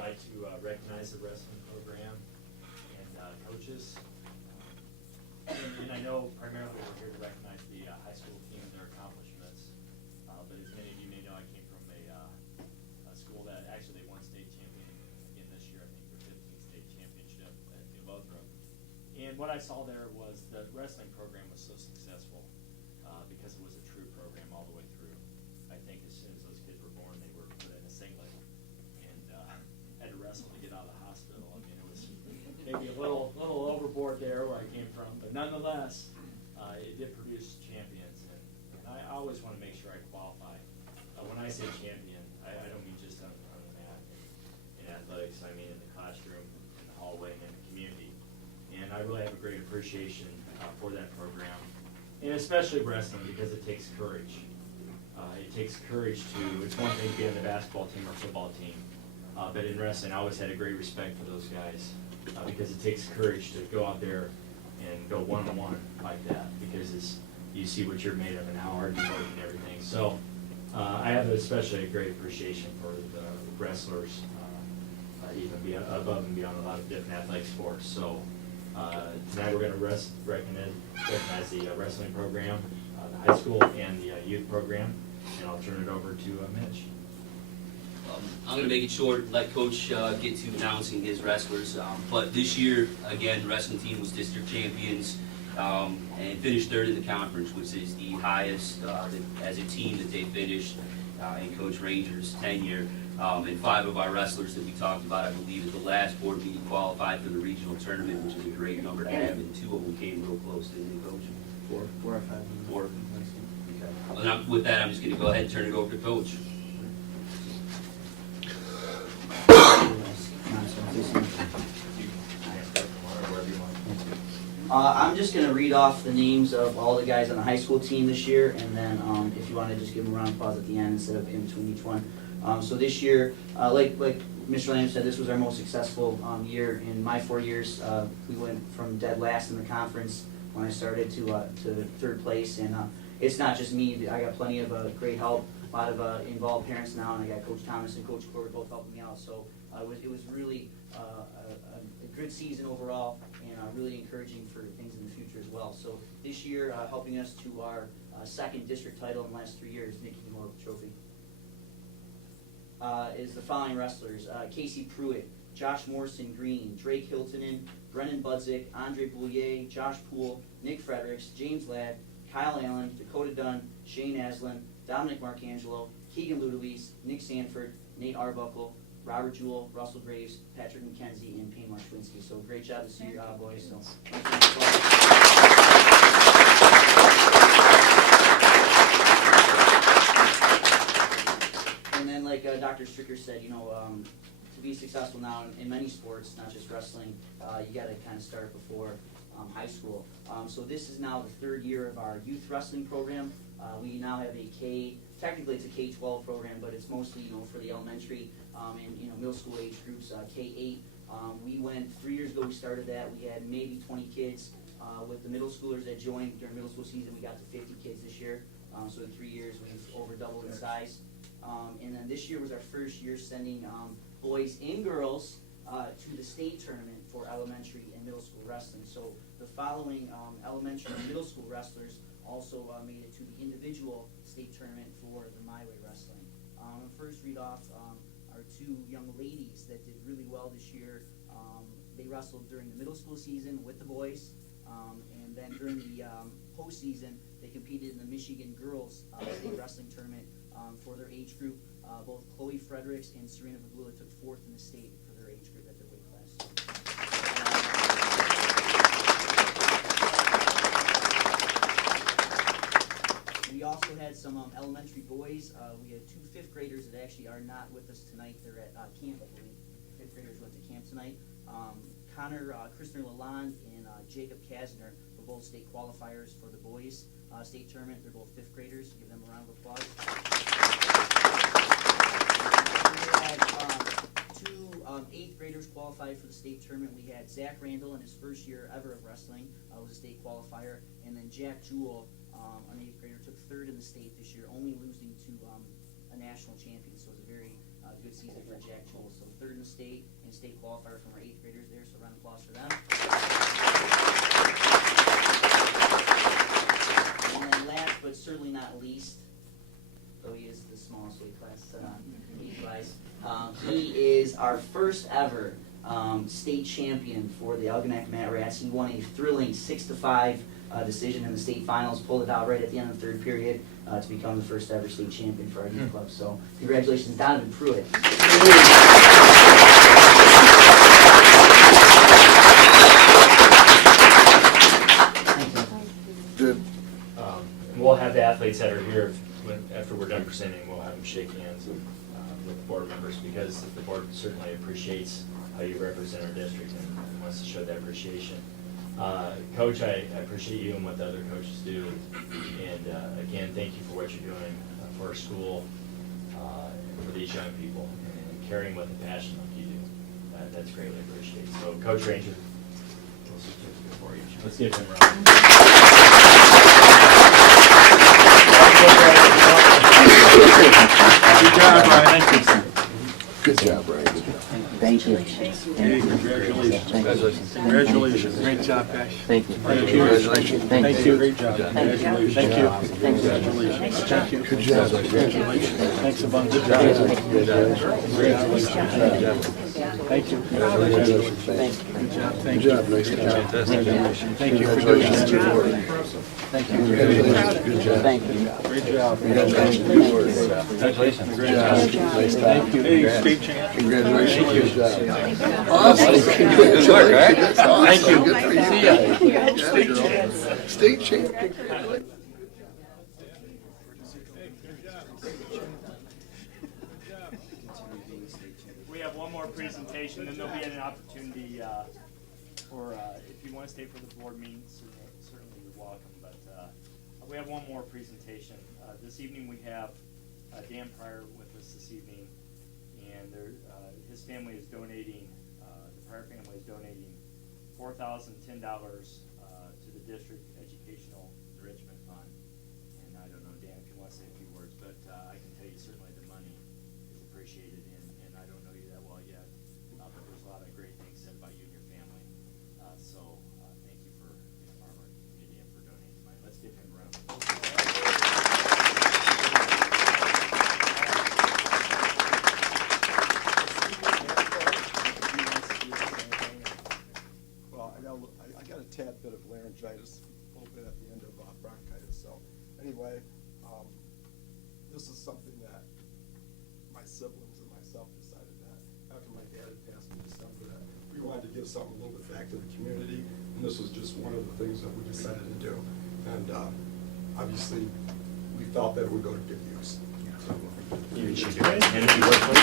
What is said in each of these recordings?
like to recognize the wrestling program and coaches. And I know primarily we're here to recognize the high school team and their accomplishments. But as many of you may know, I came from a school that actually they won state champion again this year. I think their 15th state championship at New Lothrop. And what I saw there was the wrestling program was so successful because it was a true program all the way through. I think as soon as those kids were born, they were put in a singlet and had to wrestle to get out of the hospital. I mean, it was maybe a little overboard there where I came from, but nonetheless, it did produce champions. And I always want to make sure I qualify. When I say champion, I don't mean just on the mat in athletics. I mean in the classroom, in the hallway, and in the community. And I really have a great appreciation for that program, and especially wrestling, because it takes courage. It takes courage it's one thing to be on the basketball team or football team, but in wrestling, I always had a great respect for those guys because it takes courage to go out there and go one-on-one like that, because you see what you're made of and how hard you work and everything. So I have especially a great appreciation for the wrestlers, even above and beyond a lot of different athletic sports. So tonight we're going to recognize the wrestling program, the high school and the youth program, and I'll turn it over to Mitch. I'm going to make it short, let Coach get to announcing his wrestlers. But this year, again, the wrestling team was district champions and finished third in the conference, which is the highest as a team that they finished in Coach Ranger's tenure. And 5 of our wrestlers that we talked about, I believe, at the last board meeting qualified for the regional tournament, which is a great number to have, and 2 of them came real close, didn't they, Coach? 4 or 5. 4. Okay. Well, now, with that, I'm just going to go ahead and turn it over to Coach. I'm just going to read off the names of all the guys on the high school team this year, and then if you want to just give them a round of applause at the end instead of in between each one. So this year, like Mr. Lamb said, this was our most successful year in my 4 years. We went from dead last in the conference when I started to 3rd place, and it's not just me. I got plenty of great help, a lot of involved parents now, and I got Coach Thomas and Coach Corey both helping me out. So it was really a good season overall, and really encouraging for things in the future as well. So this year, helping us to our 2nd district title in the last 3 years, Nikki Moore Trophy. Is the following wrestlers: Casey Pruitt, Josh Morrison Green, Drake Hiltonen, Brennan Budzik, Andre Boulier, Josh Poole, Nick Fredericks, James Ladd, Kyle Allen, Dakota Dunn, Shane Aslan, Dominic Marcangelo, Keegan Ludowies, Nick Sanford, Nate Arbuckle, Robert Jewell, Russell Graves, Patrick McKenzie, and Payne Marschwinski. So great job this year, boys. So and then, like Dr. Stricker said, to be successful now in many sports, not just wrestling, you got to kind of start before high school. So this is now the 3rd year of our youth wrestling program. We now have technically it's a K-12 program, but it's mostly for the elementary and middle school age groups, K-8. We went 3 years ago. We started that. We had maybe 20 kids. With the middle schoolers that joined during middle school season, we got to 50 kids this year. So in 3 years, we've over doubled in size. And then this year was our first year sending boys and girls to the state tournament for elementary and middle school wrestling. So the following elementary and middle school wrestlers also made it to the individual state tournament for the My Way Wrestling. I'll first read off our 2 young ladies that did really well this year. They wrestled during the middle school season with the boys, and then during the postseason, they competed in the Michigan Girls State Wrestling Tournament for their age group. Both Chloe Fredericks and Serena Vagula took 4th in the state for their age group at their weight class. We also had some elementary boys. We had 2 5th graders that actually are not with us tonight. They're at camp, I believe. 5th graders went to camp tonight. Connor Christner Lalonde and Jacob Kasner were both state qualifiers for the boys state tournament. They're both 5th graders. Give them a round of applause. We had 2 8th graders qualified for the state tournament. We had Zach Randall in his first year ever of wrestling was a state qualifier, and then Jack Jewell, an 8th grader, took 3rd in the state this year, only losing to a national champion. So it was a very good season for Jack Chol. So third in the state, and state qualifier from our 8th graders there, so round of applause for them. And then last but certainly not least, though he is the smallest weight class weight-wise, he is our first ever state champion for the Algonac Mat Rats. He won a thrilling 6-5 decision in the state finals, pulled it out right at the end of the third period to become the first ever state champion for our youth club. So congratulations, Donovan Pruitt. Good. And we'll have the athletes that are here, after we're done presenting, we'll have them shake hands with the board members, because the board certainly appreciates how you represent our district and wants to show that appreciation. Coach, I appreciate you and what the other coaches do, and again, thank you for what you're doing for our school, for these young people, and caring with a passion like you do. That's greatly appreciated. So, Coach Ranger, we'll see you before you. Let's give him a round. Good job, Brian. Thank you, sir. Good job, Brian. Good job. Thank you. Hey, congratulations. Congratulations. Great job, guys. Thank you. Congratulations. Thank you. Great job. Congratulations. Thank you. Congratulations. Thank you. Good job. Congratulations. Thanks a bunch. Good job. Congratulations. Thank you. Congratulations. Thank you. Good job. Thank you. Nice job. Congratulations. Thank you for doing Congratulations. that. Good work. Thank you. Congratulations. Good job. Thank you. Great job. Congratulations. Good work. Congratulations. Great job. Nice job. Thank you. Hey, state champ. Congratulations. Good job. Awesome. Good work, right? That's awesome. Thank you. Good for you. See ya. State champ. State champ. We have one more presentation, then there'll be an opportunity for, if you want to stay for the board meeting, certainly you're welcome. But we have one more presentation. This evening we have Dan Pryor with us this evening, and his family is donating, the Pryor family is donating $4,010 to the district educational enrichment fund. And I don't know, Dan, if you want to say a few words, but I can tell you certainly the money is appreciated, and I don't know you that well yet, but there's a lot of great things said about you and your family. So thank you for being part of our community and for donating money. Let's give him a round of applause. Well, I got a tad bit of laryngitis, a little bit at the end of bronchitis. So anyway, this is something that my siblings and myself decided that after my dad had passed in December, that we wanted to give something a little bit back to the community, and this was just one of the things that we decided to do. And obviously, we felt that it would go to good use. So, You should do it. And if you work for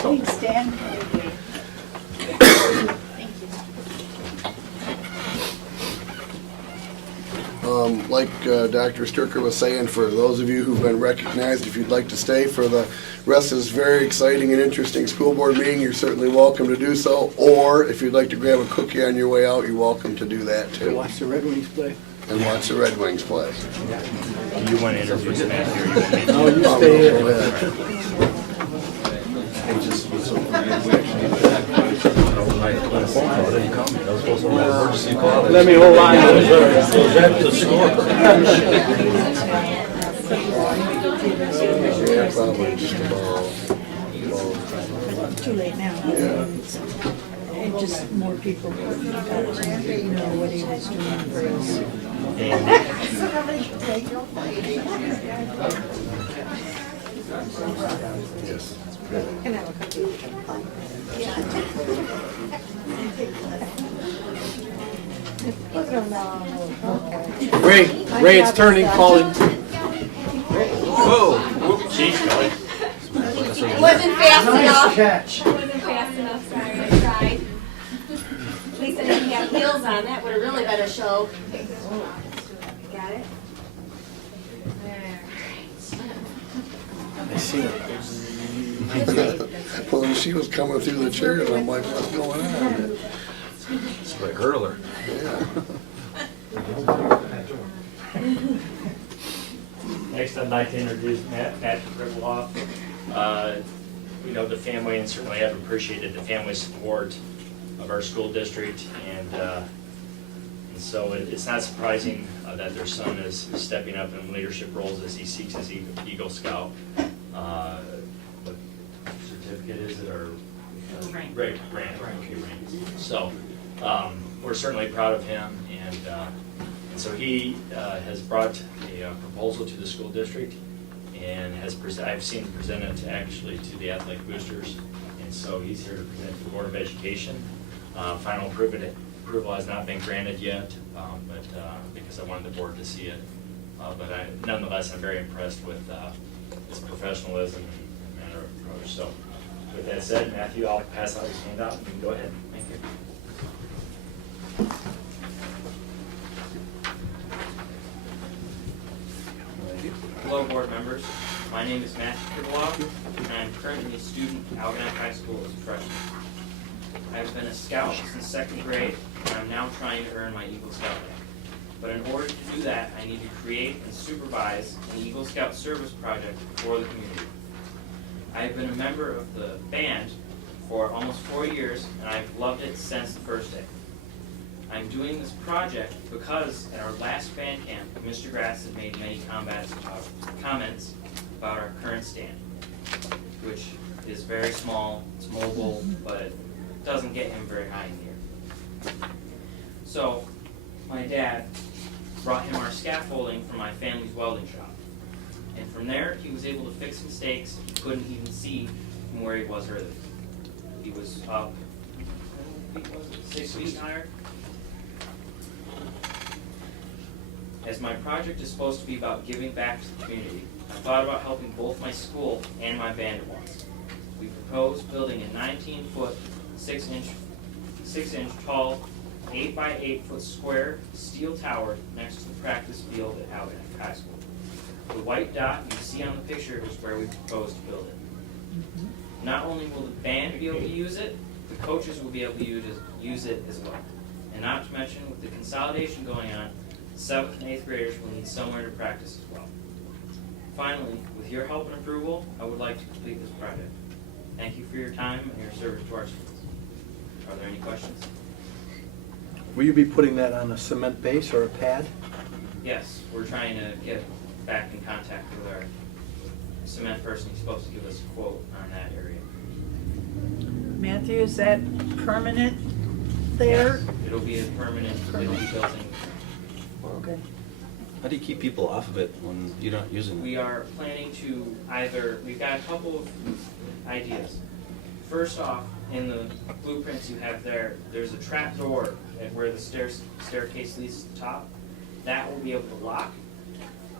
Please stand. Thank you. Like Dr. Sturker was saying, for those of you who've been recognized, if you'd like to stay for the rest of this very exciting and interesting school board meeting, you're certainly welcome to do so. Or if you'd like to grab a cookie on your way out, you're welcome to do that too. Watch the Red Wings play. And watch the Red Wings play. you want to introduce Matthew? No, you stay here. Go ahead. Let me hold on. Yeah, probably just about. It's too late now. And just more people would know what he was doing for us. Yes. Can I have a cookie? Ray, it's turning, calling. Chief, Kelly. Wasn't fast enough. Wasn't fast enough, sorry, I tried. At least I didn't have heels on, that would have really been a show. Got it? I see it. Well, she was coming through the chairs, I'm like, what's going on? It's like hurler. Yeah. Next, I'd like to introduce Patrick Riboloff. We know the family, and certainly have appreciated the family's support of our school district, and so it's not surprising that their son is stepping up in leadership roles as he seeks his Eagle Scout. What certificate is it, or? Rank. Rank. Okay, rank. So, we're certainly proud of him, and so he has brought a proposal to the school district, and I've seen him present it actually to the athletic boosters, and so he's here to present to the Board of Education. Final approval has not been granted yet, but because I wanted the board to see it. But nonetheless, I'm very impressed with his professionalism and manner of approach. So, with that said, Matthew, I'll pass out his handout, and you can go ahead. Thank you. Hello, board members. My name is Matthew Riboloff, and I'm currently a student at Algonac High School as a freshman. I've been a scout since second grade, and I'm now trying to earn my Eagle Scout rank. But in order to do that, I need to create and supervise an Eagle Scout service project for the community. I've been a member of the band for almost 4 years, and I've loved it since the first day. I'm doing this project because at our last band camp, Mr. Grass had made many comments about our current stand, which is very small, it's mobile, but it doesn't get him very high in the air. So my dad brought him our scaffolding from my family's welding shop. And from there, he was able to fix mistakes he couldn't even see from where he was earlier. He was up, 6 feet higher. As my project is supposed to be about giving back to the community, I thought about helping both my school and my band at once. We proposed building a 19-foot, 6-inch tall, 8-by-8-foot square steel tower next to the practice field at Algonac High School. The white dot you see on the picture is where we propose to build it. Not only will the band be able to use it, the coaches will be able to use it as well. And not to mention, with the consolidation going on, 7th and 8th graders will need somewhere to practice as well. Finally, with your help and approval, I would like to complete this project. Thank you for your time and your service to our schools. Are there any questions? Will you be putting that on a cement base or a pad? Yes, we're trying to get back in contact with our cement person. He's supposed to give us a quote on that area. Matthew, is that permanent there? Yes, it'll be a permanent, it'll be built in. Okay. How do you keep people off of it when you're not using it? We are planning to we've got a couple of ideas. First off, in the blueprints you have there, there's a trap door at where the staircase leads to the top. That will be able to lock.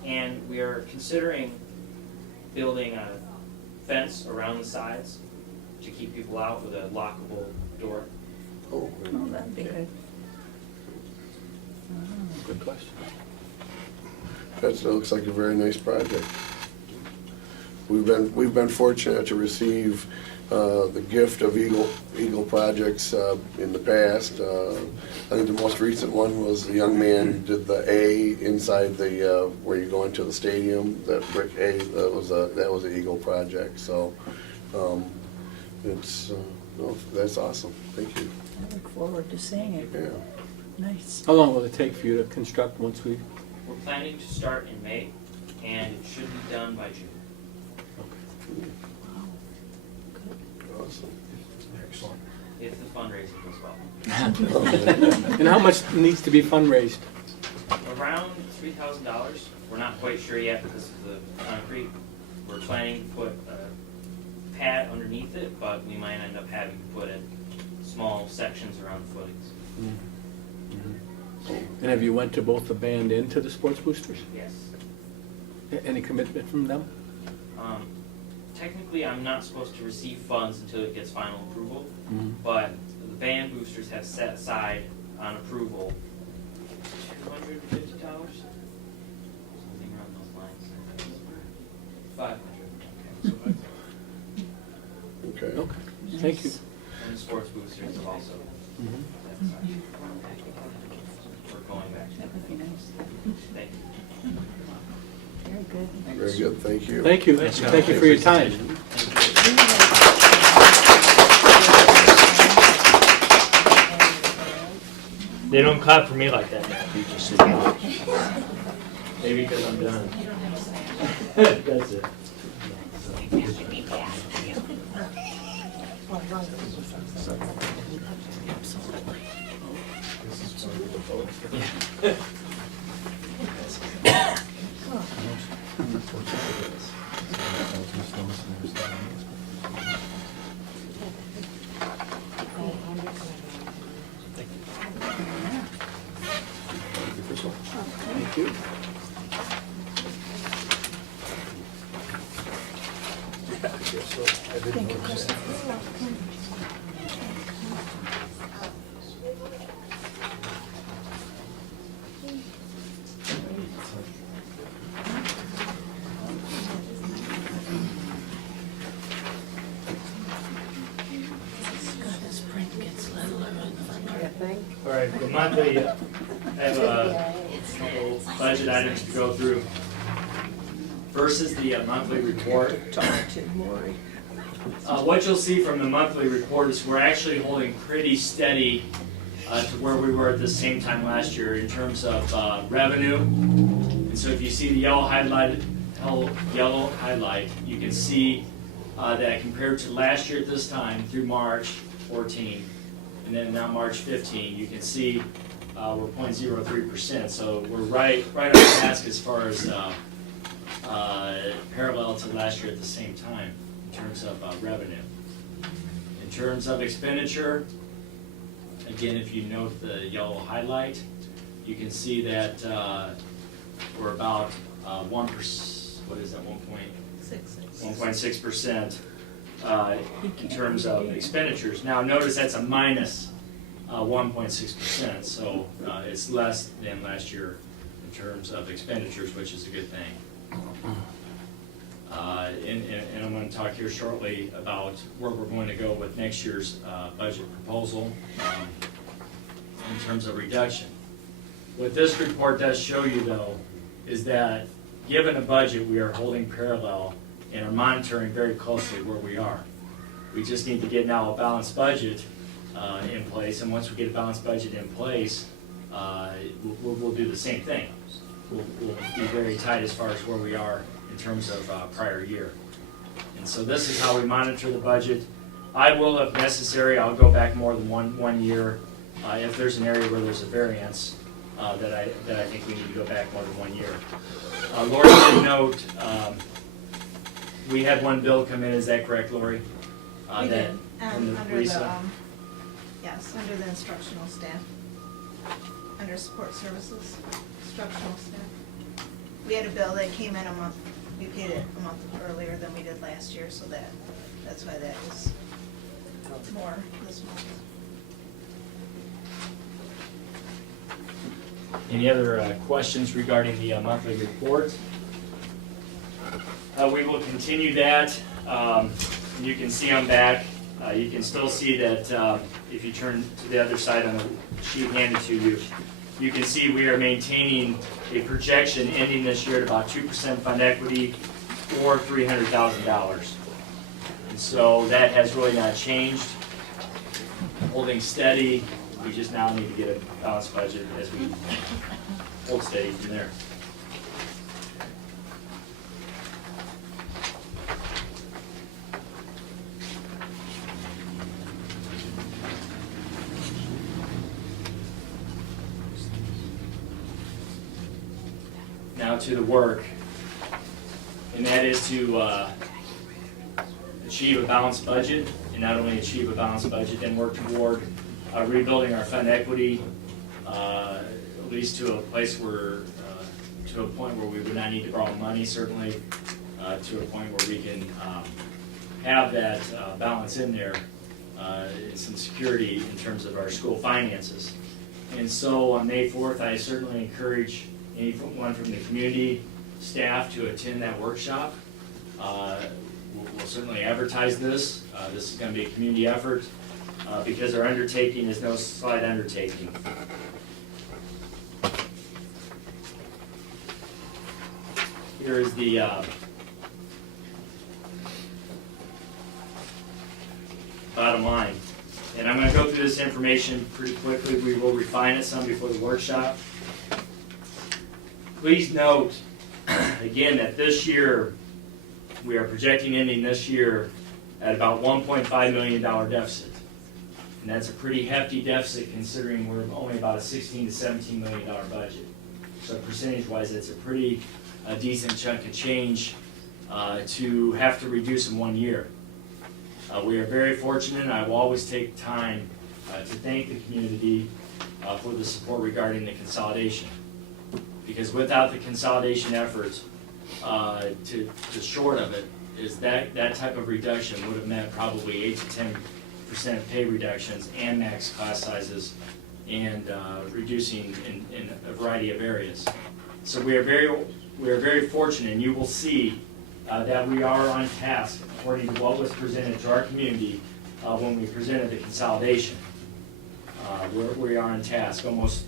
And we are considering building a fence around the sides to keep people out with a lockable door. Oh, that'd be good. Good question. That looks like a very nice project. We've been fortunate to receive the gift of Eagle projects in the past. I think the most recent one was the young man who did the A inside the where you go into the stadium. That brick A, that was an Eagle project. So it's that's awesome. Thank you. I look forward to seeing it. Yeah. Nice. How long will it take for you to construct once we? We're planning to start in May, and it should be done by June. Wow. Good. Awesome. Excellent. If the fundraising goes well. And how much needs to be fundraised? Around $3,000. We're not quite sure yet because of the concrete. We're planning to put a pad underneath it, but we might end up having to put in small sections around the footings. And have you went to both the band and to the sports boosters? Yes. Any commitment from them? Technically, I'm not supposed to receive funds until it gets final approval, Mhm. but the band boosters have set aside on approval $250, something around those lines. 500. Okay. Okay, thank you. And the sports boosters have also. Mhm. We're going back. That would be nice. Thank you. Very good. Very good, thank you. Thank you. Thank you for your time. They don't clap for me like that, man. You just sit down. Maybe because I'm done. That's it. Thank you. Thank you, Kristen. All right, the monthly, I have a couple budget items to go through. First is the monthly report. Talk to Lori. What you'll see from the monthly report is we're actually holding pretty steady to where we were at the same time last year in terms of revenue. And so if you see the yellow highlight, you can see that compared to last year at this time through March 14, and then now March 15, you can see we're 0.03%. So we're right on task as far as parallel to last year at the same time in terms of revenue. In terms of expenditure, again, if you note the yellow highlight, you can see that we're about 1%. What is that? 1.6% in terms of expenditures. Now, notice that's a minus 1.6%, so it's less than last year in terms of expenditures, which is a good thing. And I'm going to talk here shortly about where we're going to go with next year's budget proposal in terms of reduction. What this report does show you, though, is that given a budget, we are holding parallel and are monitoring very closely where we are. We just need to get now a balanced budget in place, and once we get a balanced budget in place, we'll do the same thing. We'll be very tight as far as where we are in terms of prior year. And so this is how we monitor the budget. I will, if necessary, I'll go back more than one year if there's an area where there's a variance that I think we need to go back more than 1 year. Lori did note, we had one bill come in, is that correct, Lori? We did, from under Risa? the, yes, under the instructional staff, under support services, instructional staff. We had a bill that came in a month, we paid it a month earlier than we did last year, so that's why that is more this month. Any other questions regarding the monthly report? We will continue that. You can see on back, you can still see that if you turn to the other side on the sheet handed to you, you can see we are maintaining a projection ending this year at about 2% fund equity or $300,000. And so that has really not changed. Holding steady, we just now need to get a balanced budget as we hold steady from there. Now to the work, and that is to achieve a balanced budget, and not only achieve a balanced budget, then work toward rebuilding our fund equity, at least to a place where, to a point where we would not need to borrow money, certainly, to a point where we can have that balance in there, some security in terms of our school finances. And so on May 4th, I certainly encourage anyone from the community staff to attend that workshop. We'll certainly advertise this. This is going to be a community effort because our undertaking is no slight undertaking. there is the bottom line. And I'm going to go through this information pretty quickly. We will refine it some before the workshop. Please note, again, that this year, we are projecting ending this year at about $1.5 million deficit. And that's a pretty hefty deficit considering we're only about a $16 to $17 million budget. So percentage-wise, it's a pretty decent chunk of change to have to reduce in 1 year. We are very fortunate, and I will always take time to thank the community for the support regarding the consolidation. Because without the consolidation efforts, to short of it, is that type of reduction would have meant probably 8 to 10% pay reductions and max class sizes and reducing in a variety of areas. So we are very fortunate, and you will see that we are on task according to what was presented to our community when we presented the consolidation. We are on task, almost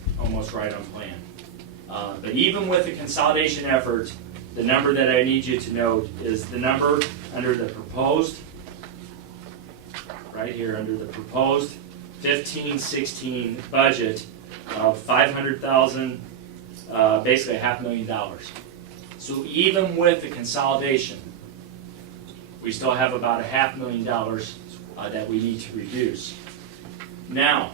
right on plan. But even with the consolidation effort, the number that I need you to note is the number under the proposed, right here, under the proposed 15-16 budget of $500,000, basically $500,000. So even with the consolidation, we still have about $500,000 that we need to reduce. Now,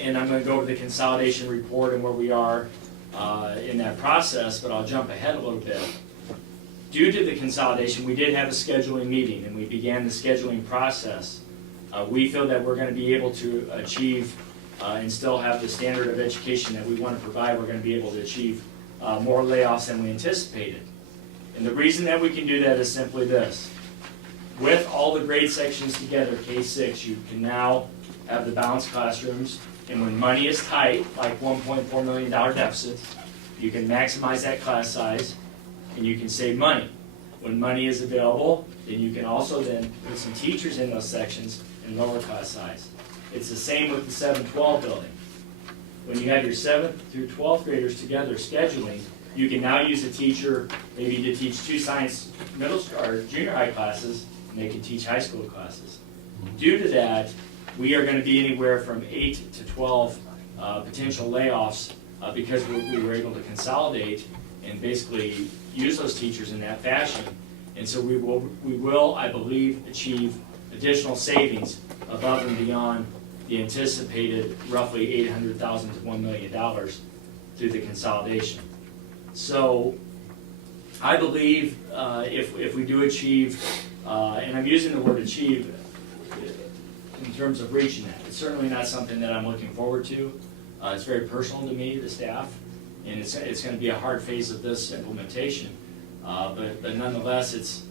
and I'm going to go over the consolidation report and where we are in that process, but I'll jump ahead a little bit. Due to the consolidation, we did have a scheduling meeting, and we began the scheduling process. We feel that we're going to be able to achieve and still have the standard of education that we want to provide. We're going to be able to achieve more layoffs than we anticipated. And the reason that we can do that is simply this. With all the grade sections together, K-6, you can now have the balanced classrooms, and when money is tight, like $1.4 million deficit, you can maximize that class size, and you can save money. When money is available, then you can also then put some teachers in those sections and lower class size. It's the same with the 7-12 building. When you have your 7th through 12th graders together scheduling, you can now use a teacher maybe to teach 2 science middle or junior high classes, and they can teach high school classes. Due to that, we are going to be anywhere from 8 to 12 potential layoffs because we were able to consolidate and basically use those teachers in that fashion. And so we will, I believe, achieve additional savings above and beyond the anticipated roughly $800,000 to $1 million through the consolidation. So I believe if we do achieve, and I'm using the word achieve in terms of reaching that, it's certainly not something that I'm looking forward to. It's very personal to me, the staff, and it's going to be a hard phase of this implementation. But nonetheless, it's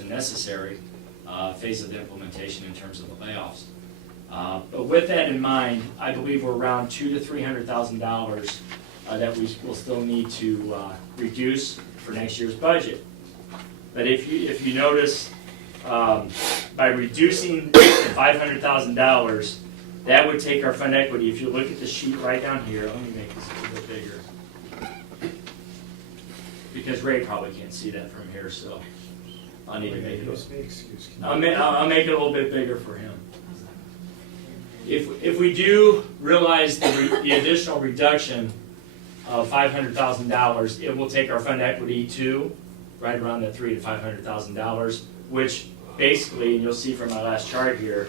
a necessary phase of the implementation in terms of the layoffs. But with that in mind, I believe we're around $200,000 to $300,000 that we will still need to reduce for next year's budget. But if you notice, by reducing $500,000, that would take our fund equity. If you look at the sheet right down here, let me make this a little bit bigger, because Ray probably can't see that from here, so I'll need to make it. I'll make it a little bit bigger for him. If we do realize the additional reduction of $500,000, it will take our fund equity to right around the $300,000 to $500,000, which basically, and you'll see from my last chart here,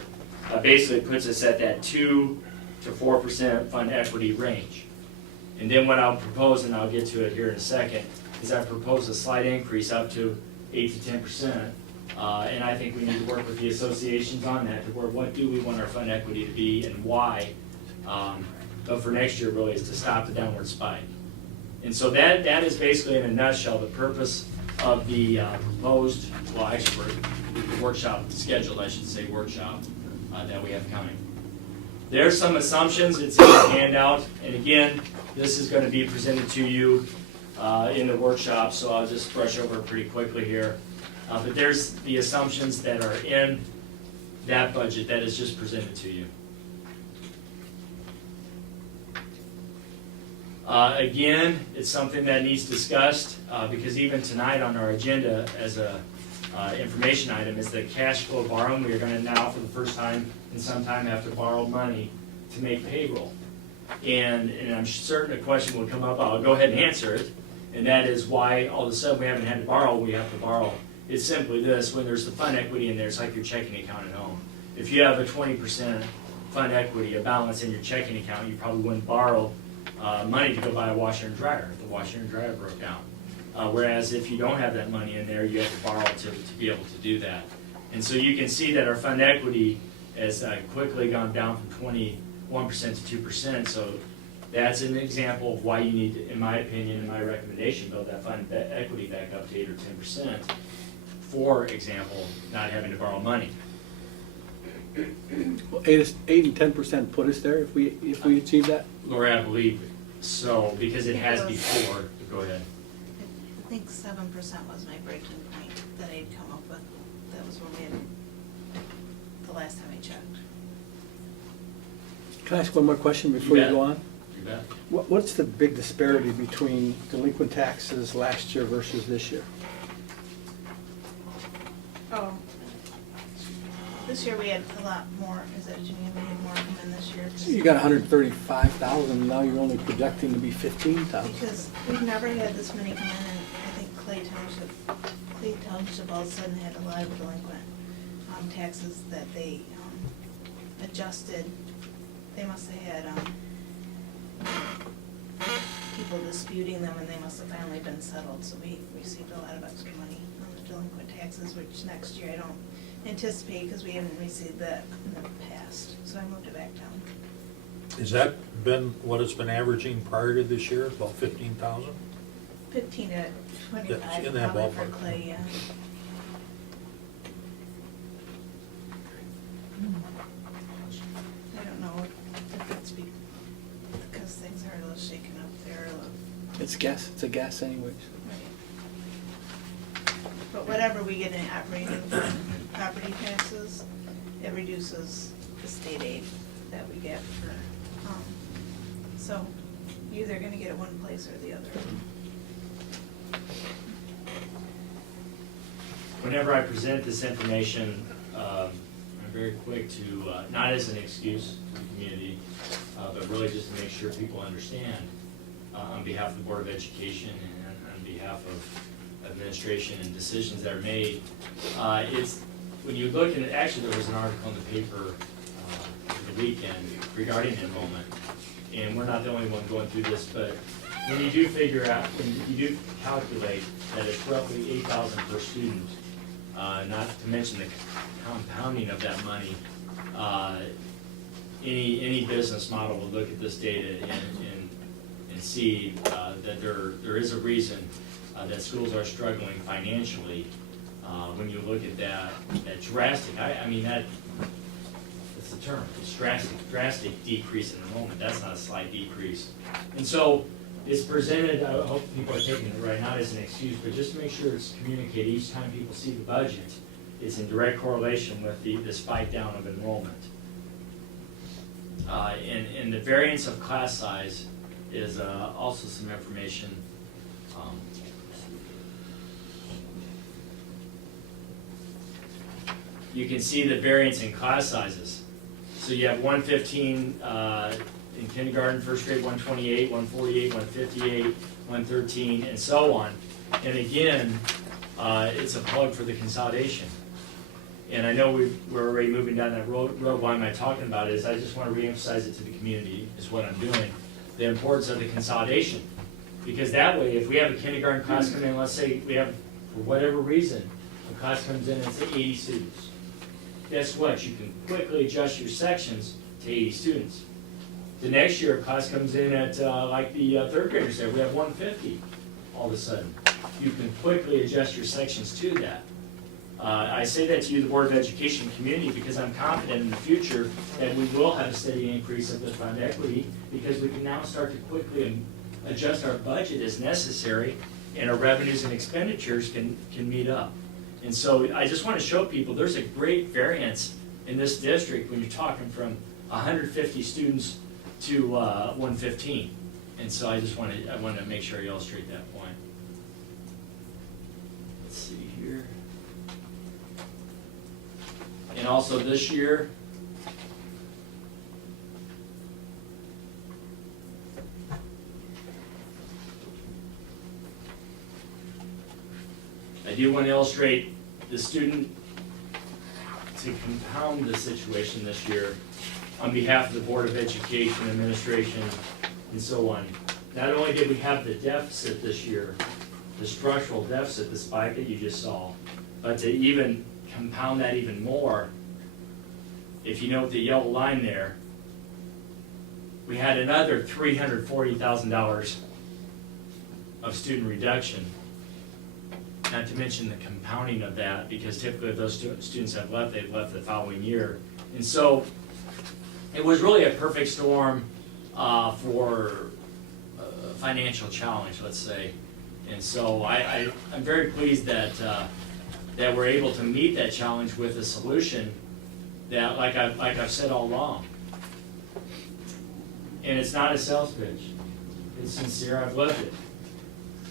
basically puts us at that 2 to 4% fund equity range. And then what I'll propose, and I'll get to it here in a second, is I propose a slight increase up to 8 to 10%. And I think we need to work with the associations on that, to where what do we want our fund equity to be and why. But for next year really is to stop the downward spike. And so that is basically in a nutshell the purpose of the proposed, well actually the workshop scheduled, I should say workshop, that we have coming. There's some assumptions, it's in the handout, and again, this is going to be presented to you in the workshop, so I'll just brush over it pretty quickly here. But there's the assumptions that are in that budget that is just presented to you. Again, it's something that needs discussed, because even tonight on our agenda as a information item is the cash flow borrowing. We are gonna now, for the first time in some time, have to borrow money to make payroll. And I'm certain a question will come up, I'll go ahead and answer it, and that is why all of a sudden we haven't had to borrow, we have to borrow. It's simply this: when there's the fund equity in there, it's like your checking account at home. If you have a 20% fund equity, a balance in your checking account, you probably wouldn't borrow money to go buy a washer and dryer if the washer and dryer broke down. Whereas if you don't have that money in there, you have to borrow to be able to do that. And so you can see that our fund equity has quickly gone down from 21% to 2%. So that's an example of why you need to, in my opinion, in my recommendation, build that fund equity back up to 8 or 10%. For example, not having to borrow money. Well, 8 and 10% put us there if we achieve that? Lori, I believe so, because it has before. Go ahead. I think 7% was my breaking point that I'd come up with. That was when we had, the last time I checked. Can I ask one more question before you bet. go on? You bet. What's the big disparity between delinquent taxes last year versus this year? Oh, this year we had a lot more, is that, Jimmy, we had more come in this year? 'cause- You got 135,000, now you're only projecting to be 15,000. Because we've never had this many come in, and I think Clay Township all of a sudden had a lot of delinquent taxes that they adjusted. They must have had people disputing them, and they must have finally been settled, so we received a lot of extra money on the delinquent taxes, which next year I don't anticipate, because we haven't received that in the past, so I moved it back down. Has that been what it's been averaging prior to this year, about 15,000? 15 to 25 Yeah, in that probably for ballpark. Clay, yeah. I don't know if it's because things are a little shaken up there. It's a guess anyways. Right. But whatever we get in operating property taxes, it reduces the state aid that we get for, so you're either gonna get it one place or the other. Whenever I present this information, I'm very quick to, not as an excuse to the community, but really just to make sure people understand, on behalf of the Board of Education and on behalf of administration and decisions that are made. It's, when you look at it, actually there was an article in the paper over the weekend regarding enrollment, and we're not the only one going through this, but when you do figure out, when you do calculate that it's roughly 8,000 per student, not to mention the compounding of that money, any business model will look at this data and see that there is a reason that schools are struggling financially. When you look at that drastic, I mean that's the term, it's drastic decrease in enrollment. That's not a slight decrease. And so it's presented, I hope people are taking it right, not as an excuse, but just to make sure it's communicated each time people see the budget. It's in direct correlation with the spike down of enrollment. And the variance of class size is also some information. You can see the variance in class sizes. So you have 115 in kindergarten, first grade, 128, 148, 158, 113, and so on. And again, it's a plug for the consolidation. And I know we're already moving down that road. Why am I talking about it is I just want to reemphasize it to the community, is what I'm doing, the importance of the consolidation. Because that way, if we have a kindergarten class come in, let's say we have, for whatever reason, a class comes in and it's 80 students. Guess what? You can quickly adjust your sections to 80 students. The next year, a class comes in at, like the third graders there, we have 150 all of a sudden. You can quickly adjust your sections to that. I say that to you, the Board of Education community, because I'm confident in the future that we will have a steady increase of the fund equity, because we can now start to quickly adjust our budget as necessary, and our revenues and expenditures can meet up. And so I just want to show people there's a great variance in this district when you're talking from 150 students to 115. And so I wanted to make sure I illustrate that point. Let's see here. And also this year, I do want to illustrate the student, to compound the situation this year, on behalf of the Board of Education, Administration, and so on. Not only did we have the deficit this year, the structural deficit, the spike that you just saw, but to even compound that even more, if you note the yellow line there, we had another $340,000 of student reduction. Not to mention the compounding of that, because typically if those students have left, they've left the following year. And so it was really a perfect storm for a financial challenge, let's say. And so I'm very pleased that that we're able to meet that challenge with a solution that, like I've said all along, and it's not a sales pitch. It's sincere. I've lived it.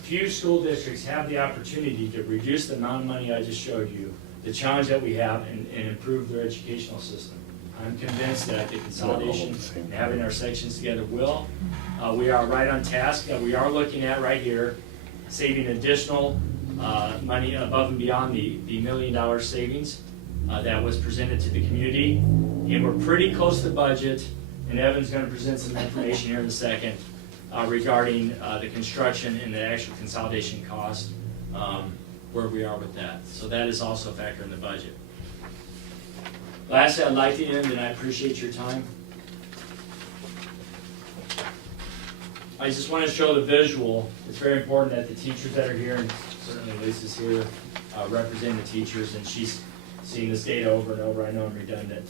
Few school districts have the opportunity to reduce the amount of money I just showed you, the challenge that we have, and improve their educational system. I'm convinced that the consolidation and having our sections together will. We are right on task. We are looking at right here, saving additional money above and beyond the $1 million savings that was presented to the community. And we're pretty close to budget, and Evan's going to present some information here in a second regarding the construction and the actual consolidation cost, where we are with that. So that is also a factor in the budget. Lastly, I'd like to end, and I appreciate your time. I just want to show the visual. It's very important that the teachers that are here, and certainly Lisa's here, represent the teachers, and she's seen this data over and over. I know I'm redundant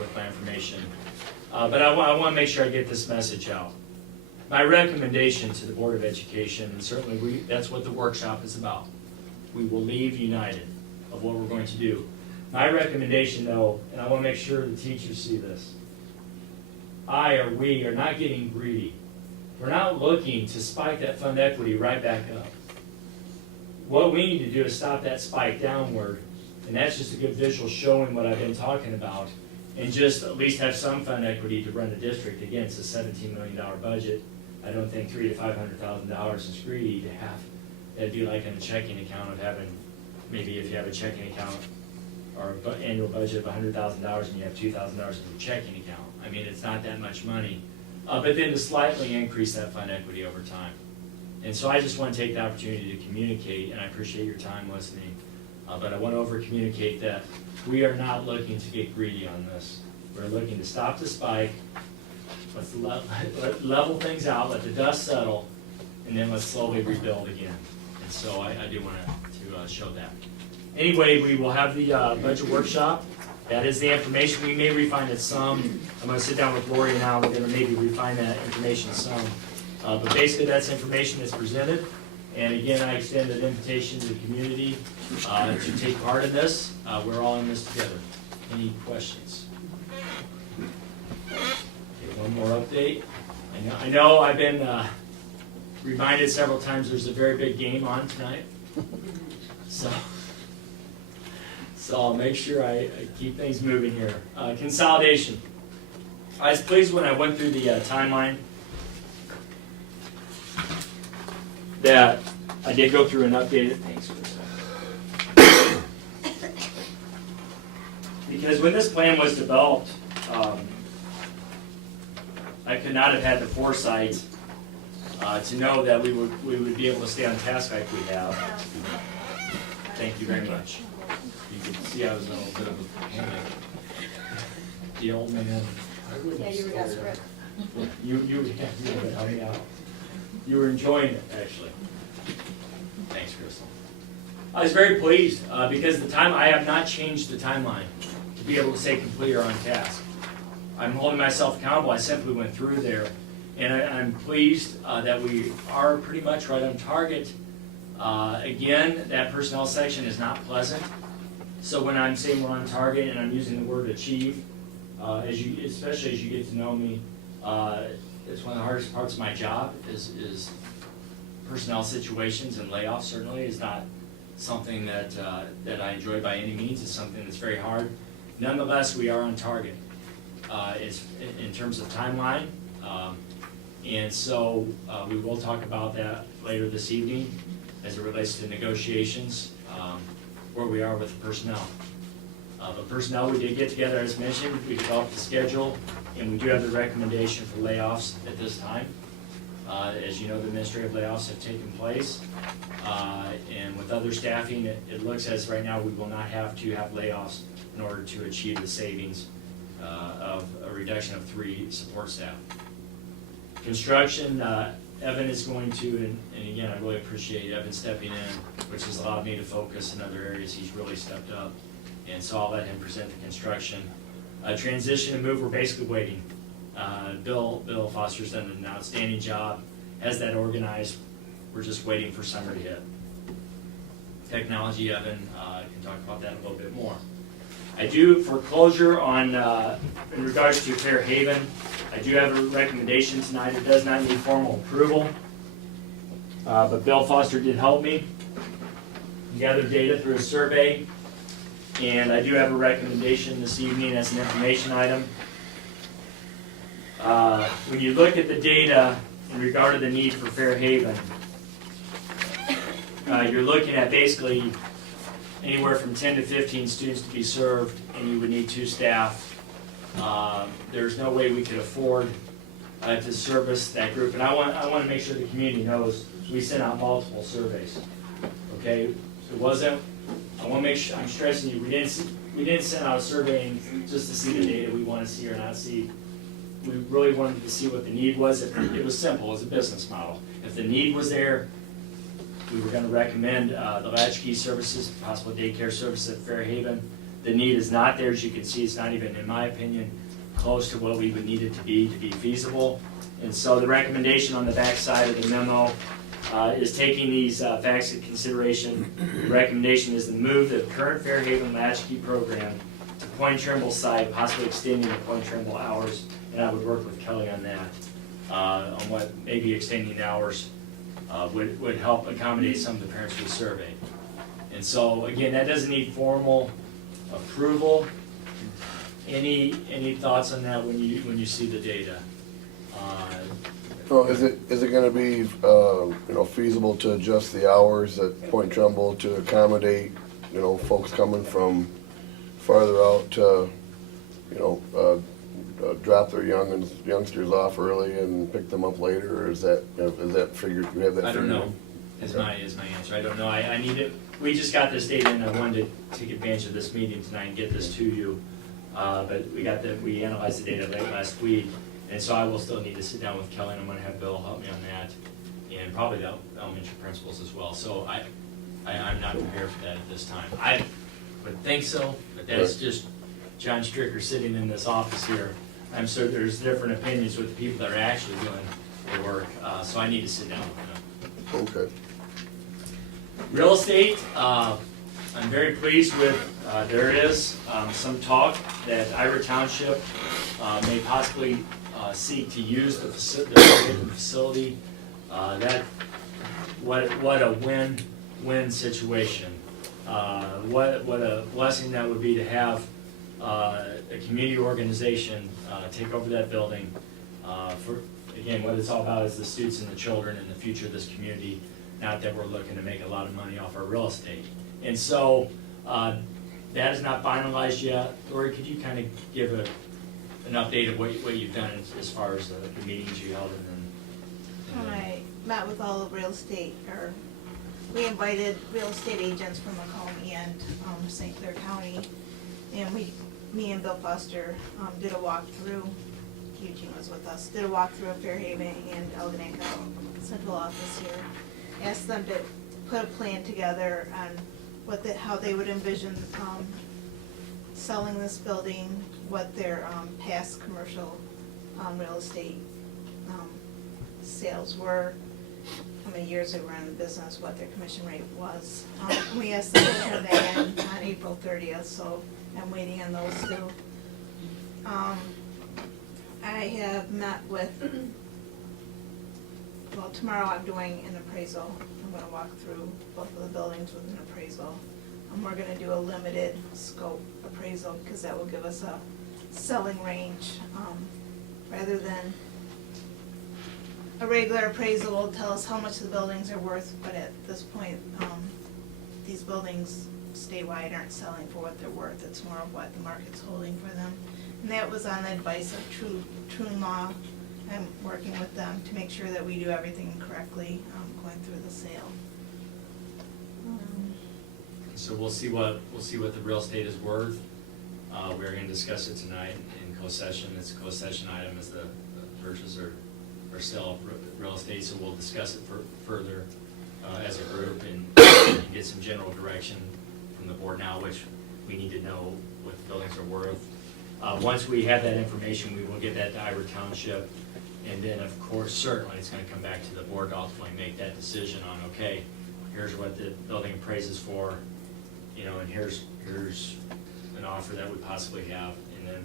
with my information. But I want to make sure I get this message out. My recommendation to the Board of Education, and certainly that's what the workshop is about. We will leave united of what we're going to do. My recommendation, though, and I want to make sure the teachers see this, we are not getting greedy. We're not looking to spike that fund equity right back up. What we need to do is stop that spike downward, and that's just a good visual showing what I've been talking about, and just at least have some fund equity to run the district. Again, it's a $17 million budget. I don't think $300,000 to $500,000 is greedy to have. That'd be like in a checking account of having, maybe if you have a checking account or an annual budget of $100,000 and you have $2,000 in your checking account. I mean, it's not that much money. But then to slightly increase that fund equity over time. And so I just want to take the opportunity to communicate, and I appreciate your time listening, but I want to over-communicate that we are not looking to get greedy on this. We're looking to stop the spike, let's level things out, let the dust settle, and then let's slowly rebuild again. And so I do want to show that. Anyway, we will have the budget workshop. That is the information. We may refine it some. I'm going to sit down with Lori now. We're going to maybe refine that information some. But basically, that's information that's presented. And again, I extend an invitation to the community to take part in this. We're all in this together. Any questions? Okay, one more update. I know I've been reminded several times there's a very big game on tonight. So I'll make sure I keep things moving here. Consolidation. I was pleased when I went through the timeline that I did go through and update it. Thanks for this. Because when this plan was developed, I could not have had the foresight to know that we would be able to stay on task like we have. Thank you very much. You can see I was in a little bit of a panic. The old man. Yeah, you were desperate. You would help me out. You were enjoying it, actually. Thanks, Crystal. I was very pleased because I have not changed the timeline to be able to say complete or on task. I'm holding myself accountable. I simply went through there, and I'm pleased that we are pretty much right on target. Again, that personnel section is not pleasant. So when I'm saying we're on target and I'm using the word achieve, especially as you get to know me, it's one of the hardest parts of my job is personnel situations, and layoffs certainly is not something that I enjoy by any means. It's something that's very hard. Nonetheless, we are on target. It's in terms of timeline, and so we will talk about that later this evening as it relates to negotiations, where we are with personnel. The personnel, we did get together, as mentioned, we developed a schedule, and we do have the recommendation for layoffs at this time. As you know, the administrative layoffs have taken place, and with other staffing, it looks as right now we will not have to have layoffs in order to achieve the savings of a reduction of 3 support staff. Construction, Evan is going to, and again, I really appreciate Evan stepping in, which has allowed me to focus in other areas. He's really stepped up, and so I'll let him present the construction. Transition and move, we're basically waiting. Bill Foster's done an outstanding job, has that organized. We're just waiting for summer to hit. Technology, Evan can talk about that a little bit more. I do, for closure on, in regards to Fairhaven, I do have a recommendation tonight. It does not need formal approval, but Bill Foster did help me gather data through a survey, and I do have a recommendation this evening as an information item. When you look at the data in regard to the need for Fairhaven, you're looking at basically anywhere from 10 to 15 students to be served, and you would need 2 staff. There's no way we could afford to service that group, and I want to make sure the community knows we sent out multiple surveys. Okay, it wasn't. I want to make sure I'm stressing you. We didn't send out a survey just to see the data we want to see or not see. We really wanted to see what the need was. It was simple. It was a business model. If the need was there, we were going to recommend the latchkey services, possible daycare services at Fairhaven. The need is not there. As you can see, it's not even, in my opinion, close to what we would need it to be feasible. And so the recommendation on the back side of the memo is taking these facts into consideration. The recommendation is to move the current Fairhaven latchkey program to Point Trumbull site, possibly extending the Point Trumbull hours. And I would work with Kelly on that, on what maybe extending the hours would help accommodate some of the parents we surveyed. And so, again, that doesn't need formal approval. Any thoughts on that when you see the data? Well, is it gonna be, feasible to adjust the hours at Point Trumbull to accommodate, folks coming from farther out to, drop their youngsters off early and pick them up later, or is that figured, you have that figured? I don't know, is my answer. I don't know. I need it. We just got this data and I wanted to take advantage of this meeting tonight and get this to you. But we analyzed the data late last week, and so I will still need to sit down with Kelly, and I'm gonna have Bill help me on that, and probably the elementary principals as well. So I'm not prepared for that at this time. I would think so, but that's just John Stricker sitting in this office here. I'm sure there's different opinions with the people that are actually doing the work, so I need to sit down with them. Okay. Real estate, I'm very pleased with, there is some talk that Ira Township may possibly seek to use the facility. What a win-win situation. What a blessing that would be to have a community organization take over that building. Again, what it's all about is the students and the children and the future of this community, not that we're looking to make a lot of money off our real estate. And so that is not finalized yet. Lori, could you kind of give an update of what you've done as far as the meetings you held? I met with all of real estate, we invited real estate agents from Macomb and St. Clair County, and me and Bill Foster did a walkthrough. Eugene was with us. Did a walkthrough of Fairhaven and Algonac Central Office here. Asked them to put a plan together on how they would envision selling this building, what their past commercial real estate sales were, how many years they were in the business, what their commission rate was. We asked them to turn that in on April 30th, so I'm waiting on those two. I have met with well, tomorrow I'm doing an appraisal. I'm gonna walk through both of the buildings with an appraisal. And we're gonna do a limited scope appraisal, because that will give us a selling range, rather than a regular appraisal will tell us how much the buildings are worth, but at this point, these buildings statewide aren't selling for what they're worth. It's more of what the market's holding for them. And that was on the advice of True Law. I'm working with them to make sure that we do everything correctly, going through the sale. So we'll see what the real estate is worth. We're gonna discuss it tonight in closed session. It's a closed session item as the purchase or sale of real estate, so we'll discuss it further as a group and get some general direction from the board now, which we need to know what the buildings are worth. Once we have that information, we will get that to Ivor Township, and then, of course, certainly, it's gonna come back to the board to ultimately make that decision on, okay, here's what the building appraises for, you know, and here's an offer that we possibly have, and then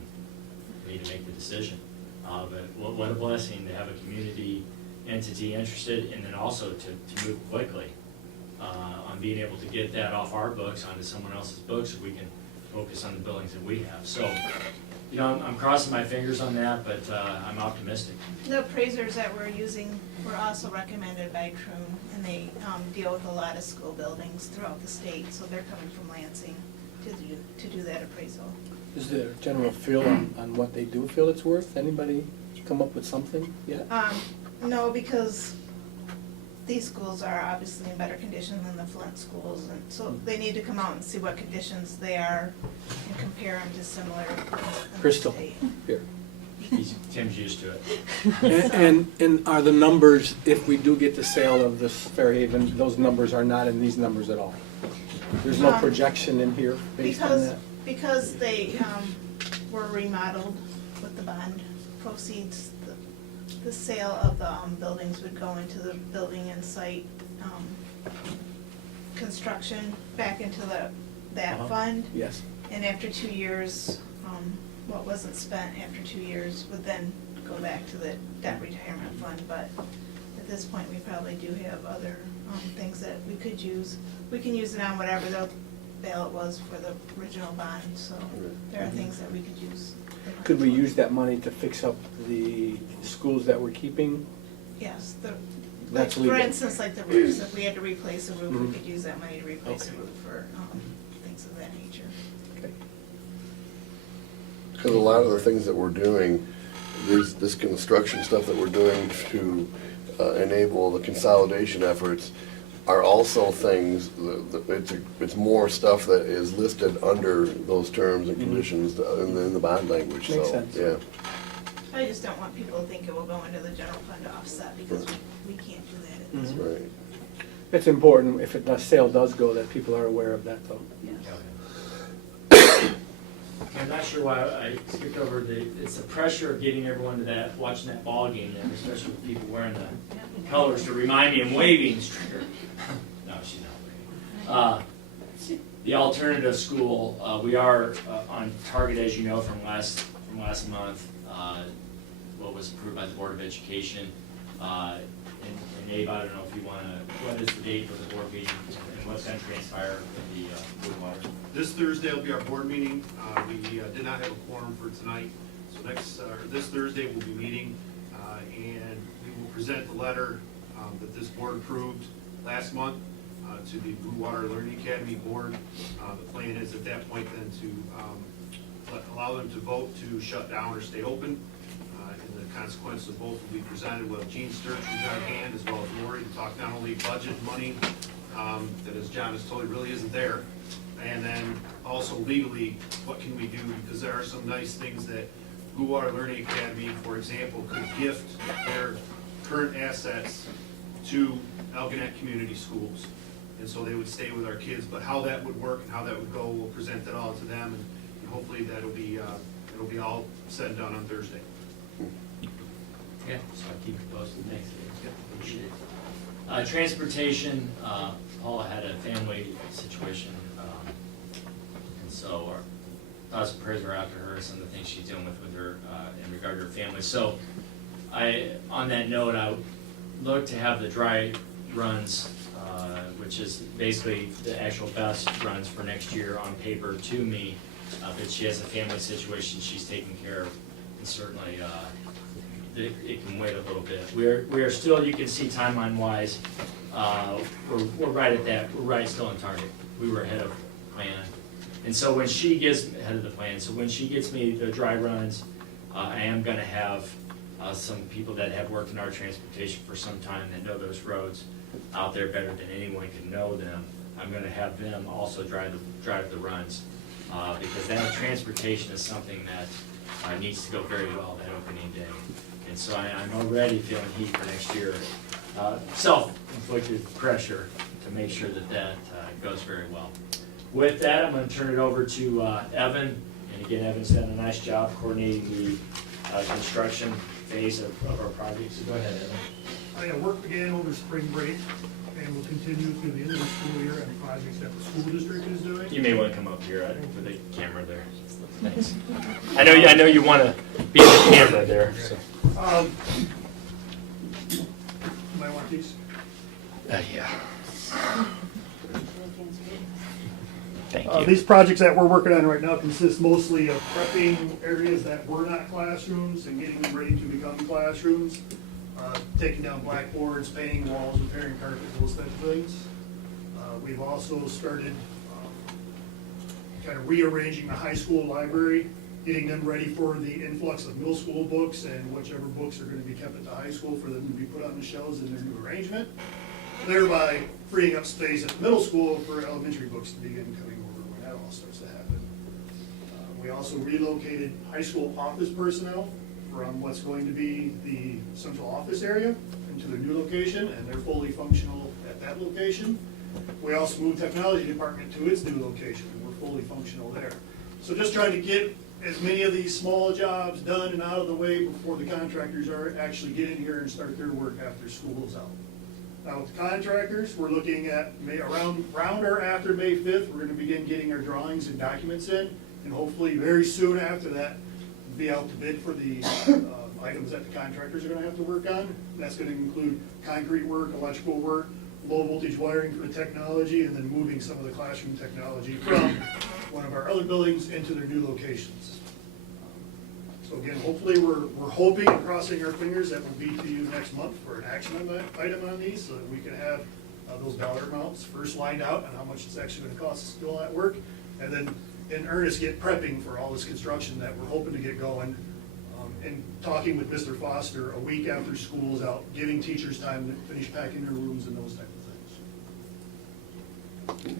we need to make the decision. But what a blessing to have a community entity interested, and then also to move quickly on being able to get that off our books onto someone else's books, so we can focus on the buildings that we have. So, you know, I'm crossing my fingers on that, but I'm optimistic. The appraisers that we're using were also recommended by Troon, and they deal with a lot of school buildings throughout the state, so they're coming from Lansing to do that appraisal. Is there a general feel on what they do feel it's worth? Anybody come up with something yet? No, because these schools are obviously in better condition than the Flint schools, and so they need to come out and see what conditions they are and compare them to similar in the Crystal, state. here. Tim's used to it. And are the numbers, if we do get the sale of this Fairhaven, those numbers are not in these numbers at all? There's no projection in here based on that? Because they were remodeled with the bond proceeds, the sale of the buildings would go into the building and site construction, back into that fund. Yes. And after 2 years, what wasn't spent after 2 years would then go back to the debt retirement fund. But at this point, we probably do have other things that we could use. We can use it on whatever the ballot was for the original bond, so there are things that we could use. Could we use that money to fix up the schools that we're keeping? Yes, That's for legal. instance, like the roofs, if we had to replace a roof, we could use that money to replace a roof for things of that nature. Okay. Because a lot of the things that we're doing, this construction stuff that we're doing to enable the consolidation efforts are also things, it's more stuff that is listed under those terms and conditions in the bond language, so, Makes sense. yeah. I just don't want people to think it will go into the general fund to offset, because we can't do that at this point. Right. It's important, if the sale does go, that people are aware of that, though. Yes. I'm not sure why I skipped over it's the pressure of getting everyone to that, watching that ball game there, especially with people wearing the colors to remind me I'm waving, Stricker. No, she's not waving. The alternative school, we are on target, as you know, from last month, what was approved by the Board of Education. And Abe, I don't know if you want to, what is the date for the board meeting and what's going to transpire with the Blue Water? This Thursday will be our board meeting. We did not have a quorum for tonight, so this Thursday we'll be meeting, and we will present the letter that this board approved last month to the Blue Water Learning Academy board. The plan is at that point then to allow them to vote to shut down or stay open. And the consequence of both will be presented with Gene Sturch from John Hand as well as Lori to talk not only budget money, that as John has told you really isn't there, and then also legally, what can we do? Because there are some nice things that Blue Water Learning Academy, for example, could gift their current assets to Algonac Community Schools. And so they would stay with our kids, but how that would work and how that would go, we'll present that all to them, and hopefully it'll be all said and done on Thursday. Yeah, so I keep you posted. Thanks, Dave. Appreciate it. Transportation, Paula had a family situation, and so our thoughts and prayers are out to her, some of the things she's dealing with her in regard to her family. So on that note, look to have the dry runs, which is basically the actual best runs for next year on paper to me, but she has a family situation she's taking care of, and certainly, it can wait a little bit. We are still, you can see timeline-wise, we're right at that, we're right still on target. We were ahead of plan. And so when she gets, ahead of the plan, so when she gets me the dry runs, I am gonna have some people that have worked in our transportation for some time that know those roads out there better than anyone can know them. I'm gonna have them also drive the runs, because that transportation is something that needs to go very well that opening day. And so I'm already feeling heat for next year, self-inflicted pressure to make sure that goes very well. With that, I'm gonna turn it over to Evan, and again, Evan's done a nice job coordinating the construction phase of our project, so go ahead, Evan. Work began over spring break and will continue through the end of the school year on projects that the school district is doing. You may want to come up here for the camera there. Thanks. I know you want to be in the camera there. So. Might want these. Yeah. Thank you. These projects that we're working on right now consist mostly of prepping areas that were not classrooms and getting them ready to become classrooms. Taking down blackboards, painting walls, repairing carpet, those types of things. We've also started kind of rearranging the high school library, getting them ready for the influx of middle school books and whichever books are going to be kept at the high school for them to be put on the shelves in their new arrangement, thereby freeing up space at the middle school for elementary books to begin coming over when that all starts to happen. We also relocated high school office personnel from what's going to be the central office area into their new location, and they're fully functional at that location. We also moved technology department to its new location, and we're fully functional there. So just trying to get as many of these small jobs done and out of the way before the contractors are actually get in here and start their work after school's out. Now with the contractors, we're looking at around or after May 5th, we're gonna begin getting our drawings and documents in, and hopefully very soon after that, be out to bid for the items that the contractors are gonna have to work on. That's gonna include concrete work, electrical work, low voltage wiring for the technology, and then moving some of the classroom technology from one of our other buildings into their new locations. So again, hopefully we're hoping and crossing our fingers that we'll be to you next month for an action item on these, so that we can have those dollar amounts first lined out on how much it's actually gonna cost us to do all that work, and then in earnest get prepping for all this construction that we're hoping to get going, and talking with Mr. Foster a week after school's out, giving teachers time to finish packing their rooms and those type of things.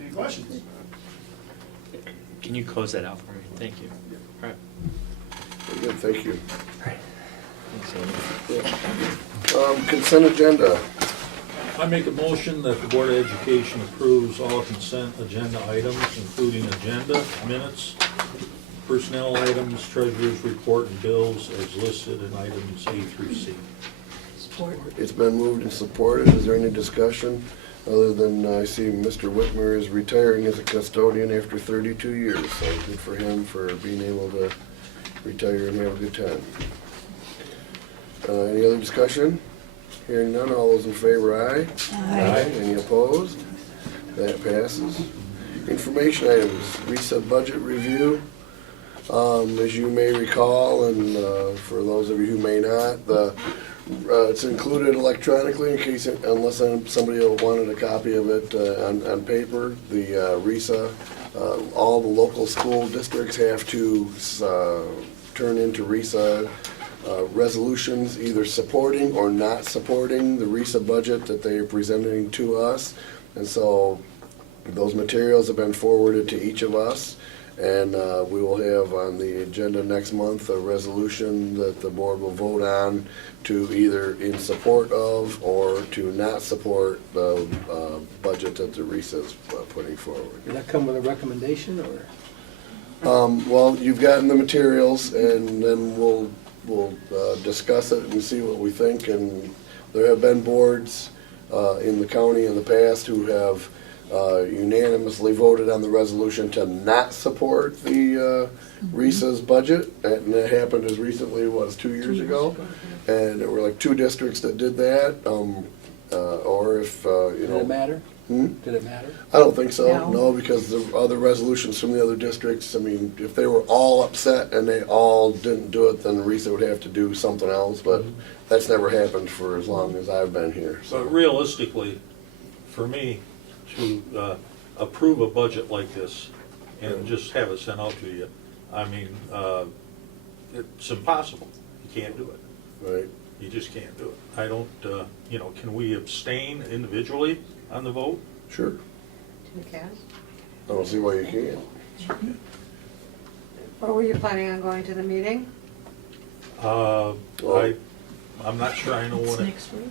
Any questions? Can you close that out for me? Thank you. All right. Very good, thank you. All right. Thanks, Amy. Consent agenda. I make a motion that the Board of Education approves all consent agenda items, including agenda, minutes, personnel items, treasurer's report, and bills as listed in items A through C. Support. It's been moved and supported. Is there any discussion? Other than I see Mr. Whitmer is retiring as a custodian after 32 years, so good for him for being able to retire and have a good time. Any other discussion? Hearing none, all those in favor, aye? Aye. Any opposed? That passes. Information items, RESA budget review. As you may recall, and for those of you who may not, it's included electronically in case, unless somebody wanted a copy of it on paper. The RESA, all the local school districts have to turn into RESA resolutions either supporting or not supporting the RESA budget that they are presenting to us. And so those materials have been forwarded to each of us. And we will have on the agenda next month a resolution that the board will vote on to either in support of or to not support the budget that the RESA is putting forward. Did that come with a recommendation, or? Well, you've gotten the materials, and then we'll discuss it and see what we think. And there have been boards in the county in the past who have unanimously voted on the resolution to not support the RISA's budget, and that happened as recently, was 2 years ago? And there were like 2 districts that did that, or if, you know. Did it matter? Did it matter? I don't think so, No. no, because the other resolutions from the other districts, I mean, if they were all upset and they all didn't do it, then RISA would have to do something else, but that's never happened for as long as I've been here, so. But realistically, for me, to approve a budget like this and just have it sent out to you, I mean, it's impossible. You can't do it. Right. You just can't do it. I don't, you know, can we abstain individually on the vote? Sure. Okay. I don't see why you can't. Or were you planning on going to the meeting? I'm not sure I know It's what it, next week.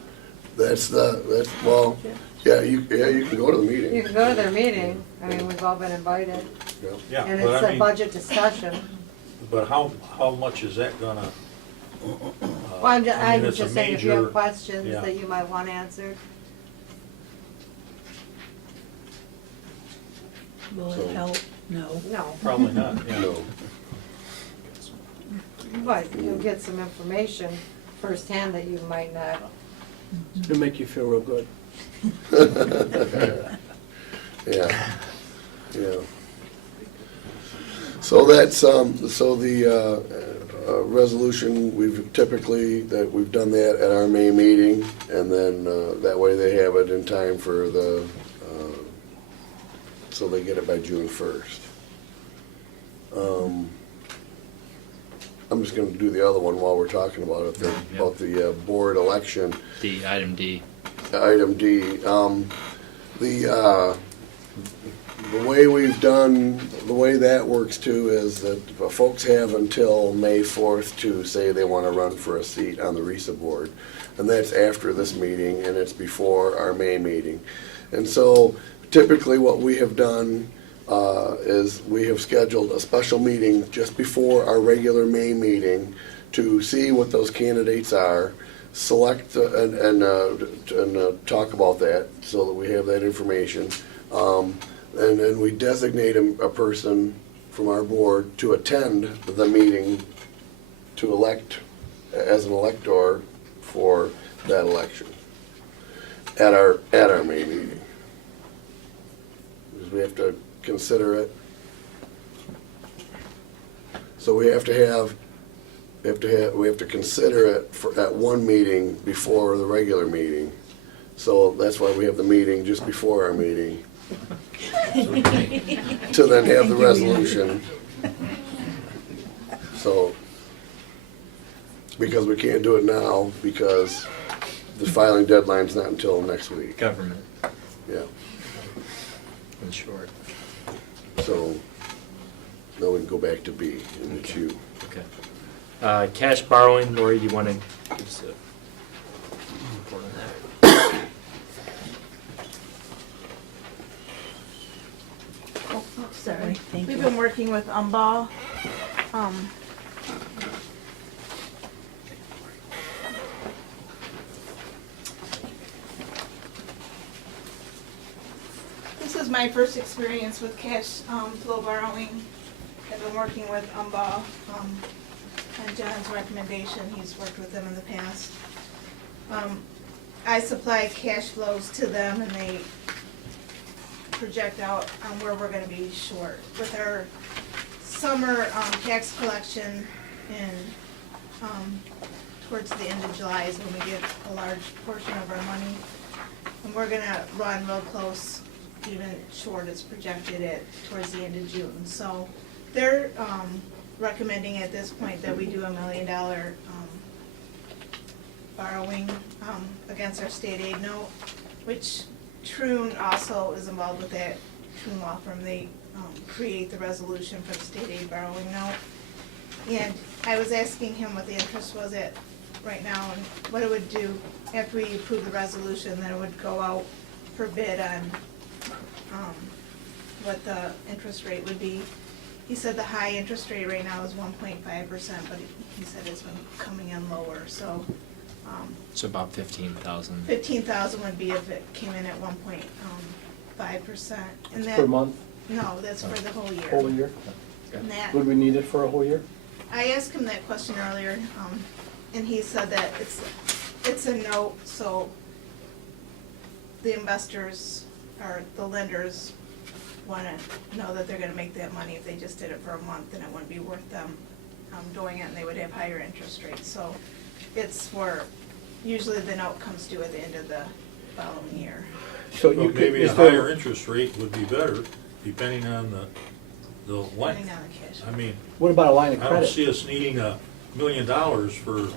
That's, well, yeah, you can go to the meeting. You can go to their meeting, I mean, we've all been invited, Yeah. yeah, and but it's I a mean, budget discussion. but how much is that gonna? Well, I'm just, I mean, I'm it's a just saying, if you major- have questions yeah. that you might want answered. Will So- it help? No. No, Probably not, yeah. No. but you'll get some information firsthand that you might not. It'll make you feel real good. Yeah, yeah. So that's, so the, resolution, we've typically, that we've done that at our May meeting, and then, that way they have it in time for the, so they get it by June 1st. I'm just gonna do the other one while we're talking about it, about the, board election. The item D. Item D, the way we've done, the way that works too is that folks have until May 4th to say they want to run for a seat on the RISA board. And that's after this meeting and it's before our May meeting. And so typically what we have done is we have scheduled a special meeting just before our regular May meeting to see what those candidates are, select and talk about that so that we have that information. And then we designate a person from our board to attend the meeting to elect, as an elector for that election at our May meeting. Because we have to consider it. So we have to consider it at one meeting before the regular meeting. So that's why we have the meeting just before our meeting. To then have the resolution. So, because we can't do it now, because the filing deadline's not until next week. Government, Yeah, in short. so, now we can go back to B in the queue. Okay. Cash borrowing, Lori, do you want to give us a report on that? Oh, sorry, thank We've you. been working with Umball. This is my first experience with cash flow borrowing. I've been working with Umball, on John's recommendation. He's worked with them in the past. I supply cash flows to them and they project out on where we're gonna be short. With our summer tax collection in, towards the end of July is when we get a large portion of our money. And we're gonna run real close, even short as projected at towards the end of June. So they're recommending at this point that we do $1 million borrowing against our state aid note, which Troon also is involved with that. Troon Law Firm, they create the resolution for the state aid borrowing note. And I was asking him what the interest was at right now and what it would do after we approve the resolution, then it would go out for bid on what the interest rate would be. He said the high interest rate right now is 1.5%, but he said it's been coming in lower, so. So about 15,000. 15,000 would be if it came in at 5%. And It's that, per month, no, that's for the whole year. whole year? And that, Would we need it for a whole year? I asked him that question earlier, and he said that it's a note, so the investors or the lenders wanna know that they're gonna make that money. If they just did it for a month, then it wouldn't be worth them doing it, and they would have higher interest rates. So it's for, usually the note comes due at the end of the following year. So you But could, maybe a is there- higher interest rate would be better, depending on the Depending length. on the cash. I mean, What about a line of I don't credit? see us needing $1 million for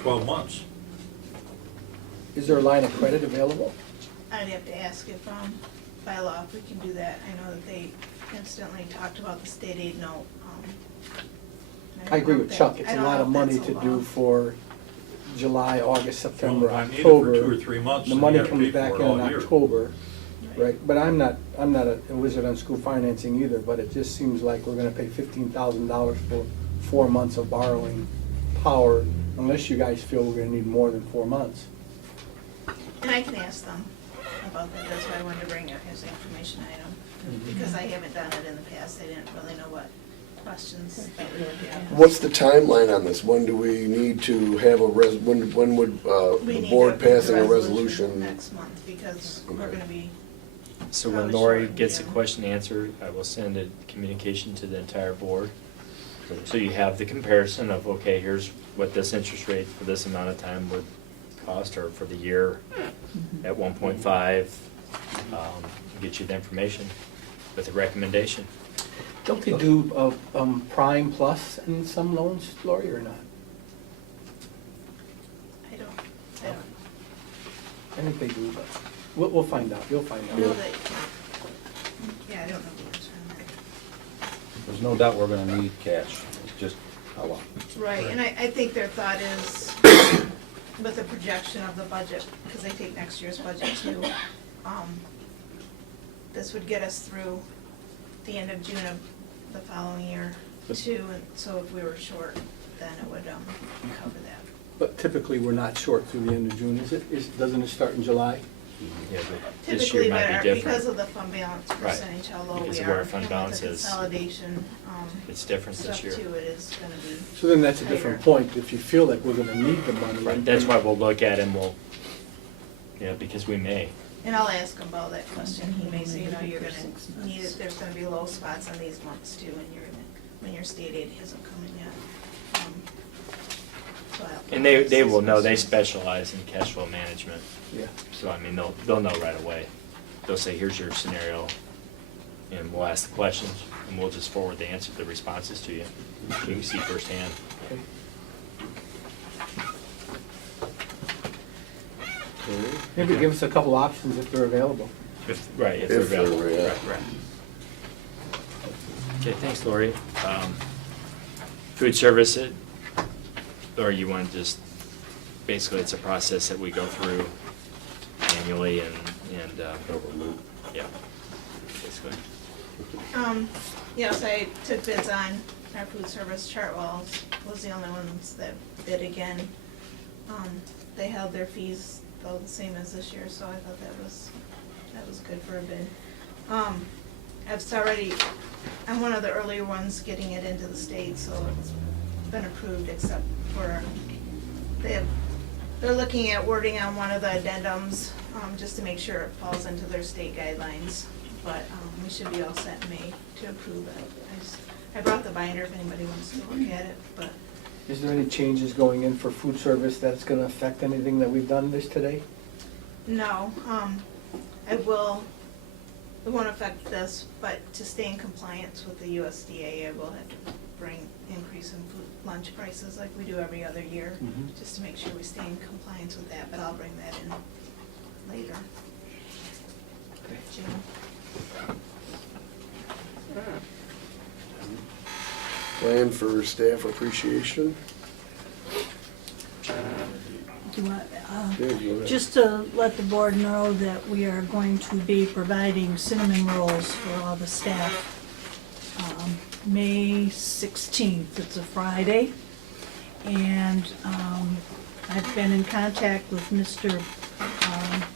12 months. Is there a line of credit available? I'd have to ask if, by law, if we can do that. I know that they instantly talked about the state aid note. I agree with Chuck, it's I a don't lot know of if money that's to a do law. for July, August, September, Well, I need it for October. 2 or 3 months, The and money you gotta comes pay back for in it all year. October, right? But I'm not a wizard on school financing either, but it just seems like we're gonna pay $15,000 for 4 months of borrowing power, unless you guys feel we're gonna need more than 4 months. And I can ask them about that. That's why I wanted to bring it as an information item. Because I haven't done it in the past. I didn't really know what questions that we would have. What's the timeline on this? When do we need to have when would We the need board to approve passing a resolution? next month, because we're gonna be, So when Probably Lori short, gets a yeah. question answered, I will send a communication to the entire board. So you have the comparison of, okay, here's what this interest rate for this amount of time would cost, or for the year at 1.5. Get you the information with a recommendation. Don't they do prime plus in some loans, Lori, or not? I don't. I think they do, but we'll find out, you'll find I know out. that, yeah, I don't know the answer on that. There's no doubt we're gonna need cash, it's just how long. Right, and I think their thought is, with the projection of the budget, because they take next year's budget too, this would get us through the end of June of the following year too, and so if we were short, then it would, cover that. But typically, we're not short through the end of June, is it? Doesn't it start in July? Yeah, but this Typically, year might but be because different. of the fund balance Right. percentage, how low we are. Because of where our fund and with balance the is. consolidation, It's different this year. stuff too, it is gonna be. So then that's a different higher. point, if you feel like we're gonna need the money. Right, that's why we'll look at it and we'll, because we may. And I'll ask him about that question, he may say, you're gonna need it, there's gonna be low spots on these months too, when your state aid hasn't come in yet. So I'll- And they will know, they specialize in cash flow management. Yeah. So I mean, they'll know right away. They'll say, here's your scenario, and we'll ask the questions, and we'll just forward the answer, the responses to you. You can see firsthand. Okay. Maybe give us a couple options if they're available. If they're available. yeah. Right. Okay, thanks, Lori. Food service, or you want to just, basically it's a process that we go through annually and yeah, basically. Yes, I took bids on our food service. Chartwell's was the only ones that bid again. They held their fees though the same as this year, so I thought that was good for a bid. I'm one of the earlier ones getting it into the state, so it's been approved except for, they're looking at wording on one of the addendums, just to make sure it falls into their state guidelines. But, we should be all set in May to approve it. I brought the binder if anybody wants to look at it, but Is there any changes going in for food service that's gonna affect anything that we've done this today? no, it won't affect this, but to stay in compliance with the USDA, I will have to bring increase in food lunch prices like we do every other year, Mhm. just to make sure we stay in compliance with that, but I'll bring that in later. June. Plan for staff appreciation? Do you want, Yeah, go ahead. just to let the board know that we are going to be providing cinnamon rolls for all the staff. May 16th, it's a Friday. And I've been in contact with Mr.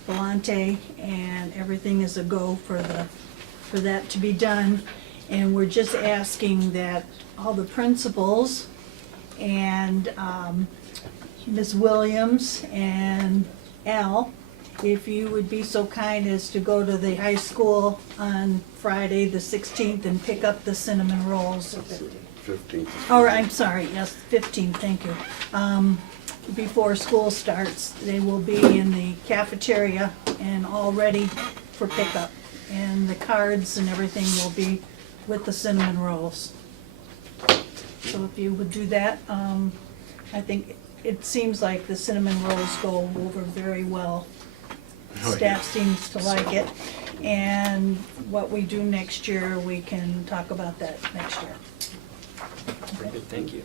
Volante, and everything is a go for that to be done. And we're just asking that all the principals and Ms. Williams and Al, if you would be so kind as to go to the high school on Friday, the 16th, and pick up the cinnamon rolls. 15th. Oh, I'm sorry, yes, 15th, thank you. Before school starts, they will be in the cafeteria and all ready for pickup. And the cards and everything will be with the cinnamon rolls. So if you would do that, I think it seems like the cinnamon rolls go over very well. Oh, yeah. Staff seems to like it. And what we do next year, we can talk about that next year. Very good, thank you.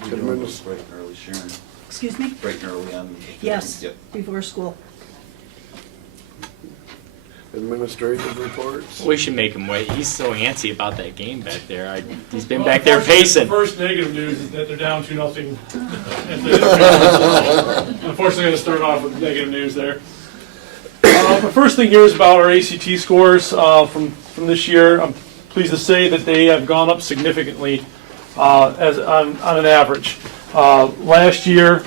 Administ- Bright and early, Sharon. Excuse me? Bright and early on. the Yes, 15th. Yep. before school. Administrative reports. We should make him wait. He's so antsy about that game back there. He's been back there pacing. The first negative news is that they're down 2-0. Unfortunately, I'm going to start off with negative news there. The first thing here is about our ACT scores from this year. I'm pleased to say that they have gone up significantly as on an average. Last year,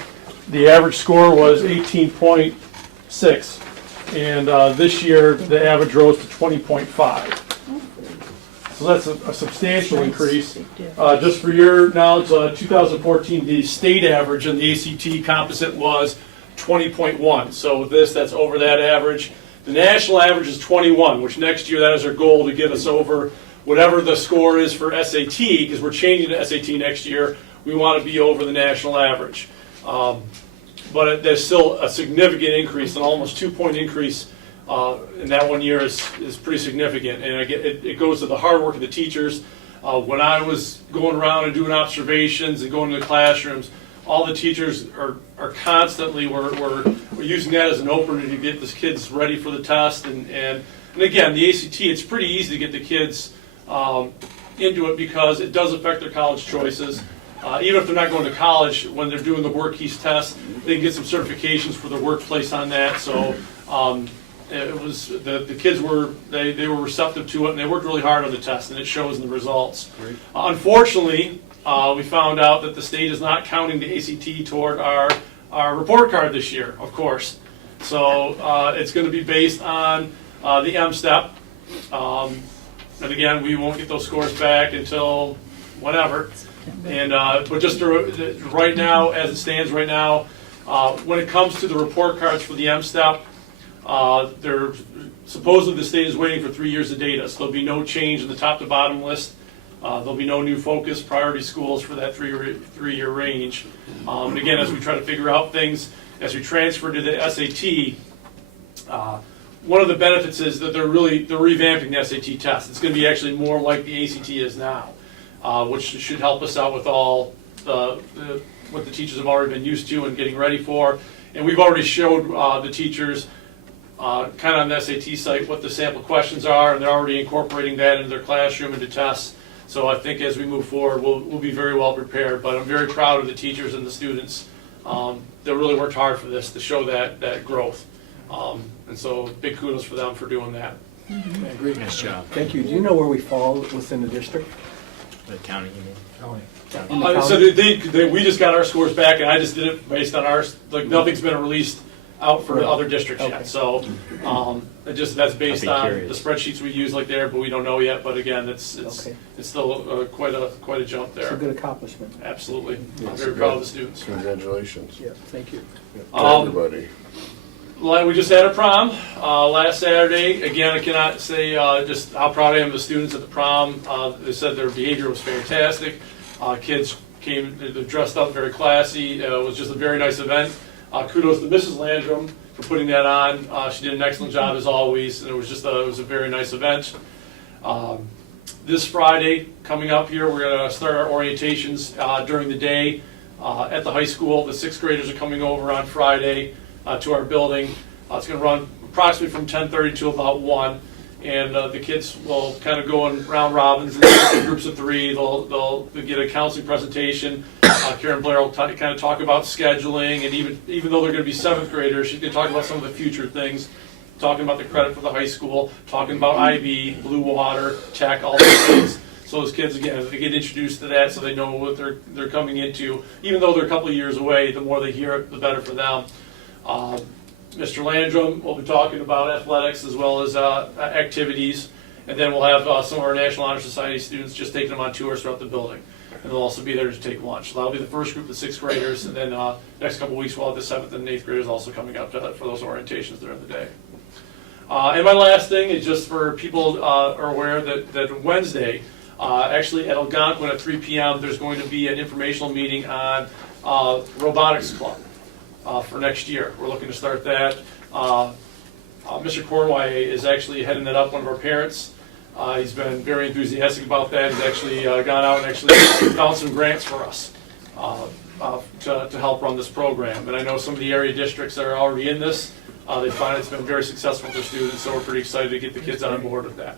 the average score was 18.6. And this year, the average rose to 20.5. So that's a substantial increase. Just for your knowledge, 2014, the state average in the ACT composite was 20.1. So with this, that's over that average. The national average is 21, which next year, that is our goal to get us over whatever the score is for SAT, because we're changing to SAT next year. We want to be over the national average. But there's still a significant increase, an almost 2-point increase in that 1 year is pretty significant. And it goes to the hard work of the teachers. When I was going around and doing observations and going to the classrooms, all the teachers are constantly, we're using that as an opener to get the kids ready for the test. And again, the ACT, it's pretty easy to get the kids into it because it does affect their college choices. Even if they're not going to college, when they're doing the work keys test, they can get some certifications for their workplace on that. So it was the kids were they were receptive to it, and they worked really hard on the test, and it shows in the results. Unfortunately, we found out that the state is not counting the ACT toward our report card this year, of course. So it's going to be based on the M-STEP. And again, we won't get those scores back until whatever. And but just right now, as it stands right now, when it comes to the report cards for the M-STEP, they're supposedly the state is waiting for 3 years of data, so there'll be no change in the top to bottom list. There'll be no new focus priority schools for that three-year range. And again, as we try to figure out things, as we transfer to the SAT, one of the benefits is that they're revamping the SAT test. It's going to be actually more like the ACT is now. Which should help us out with all what the teachers have already been used to and getting ready for. And we've already showed the teachers kind of on the SAT site what the sample questions are, and they're already incorporating that into their classroom and to tests. So I think as we move forward, we'll be very well prepared. But I'm very proud of the teachers and the students that really worked hard for this to show that growth. And so big kudos for them for doing that. Mm-hmm. Great, nice job. Thank you. Do you know where we fall within the district? The county, you mean? County. So we just got our scores back, and I just did it based on ours. Like nothing's been released out for the other districts yet. So that's based on the spreadsheets we use like there, but we don't know yet. But again, it's still quite a jump there. It's a good accomplishment. Absolutely, I'm very proud of the students. Congratulations. Yeah, thank you. Everybody. We just had a prom last Saturday. Again, I cannot say just how proud I am of the students at the prom. They said their behavior was fantastic. Kids came, they're dressed up very classy. It was just a very nice event. Kudos to Mrs. Landrum for putting that on. She did an excellent job as always, and it was a very nice event. This Friday, coming up here, we're going to start our orientations during the day at the high school. The 6th graders are coming over on Friday to our building. It's going to run approximately from 10:30 to about 1. and the kids will kind of go in round robins in groups of 3. They'll get a counseling presentation. Karen Blair will kind of talk about scheduling, and even though they're going to be 7th graders, she's going to talk about some of the future things, talking about the credit for the high school, talking about IB, Blue Water, Tech, all those things. So those kids, again, they get introduced to that so they know what they're coming into. Even though they're a couple of years away, the more they hear it, the better for them. Mr. Landrum will be talking about athletics as well as activities. And then we'll have some of our National Honor Society students just taking them on tours throughout the building. And they'll also be there to take lunch. So that'll be the first group of 6th graders. And then next couple of weeks we'll have the 7th and 8th graders also coming up for those orientations during the day. And my last thing is just for people are aware that Wednesday, actually at Algonquin at 3 p.m., there's going to be an informational meeting on Robotics Club for next year. We're looking to start that. Mr. Cornway is actually heading that up, one of our parents. He's been very enthusiastic about that. He's actually gone out and actually found some grants for us to help run this program. And I know some of the area districts that are already in this, they find it's been very successful for students, so we're pretty excited to get the kids on board with that.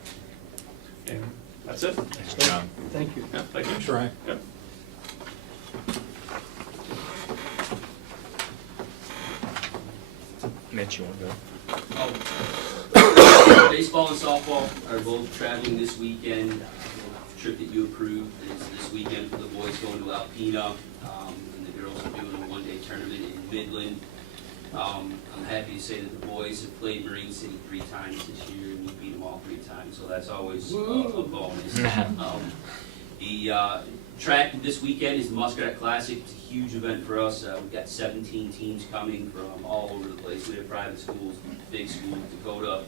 And that's it. Thank you. Yeah, thank you. Thanks, Ryan. Yep. Mitch, you want to go? Baseball and softball are both traveling this weekend. The trip that you approved is this weekend for the boys going to Alpena, and the girls are doing a one-day tournament in Midland. I'm happy to say that the boys have played Marine City 3 times this year, and we beat them all 3 times, so that's always a bonus. The track this weekend is the Muskrat Classic. It's a huge event for us. We've got 17 teams coming from all over the place. We have private schools, big schools, Dakota,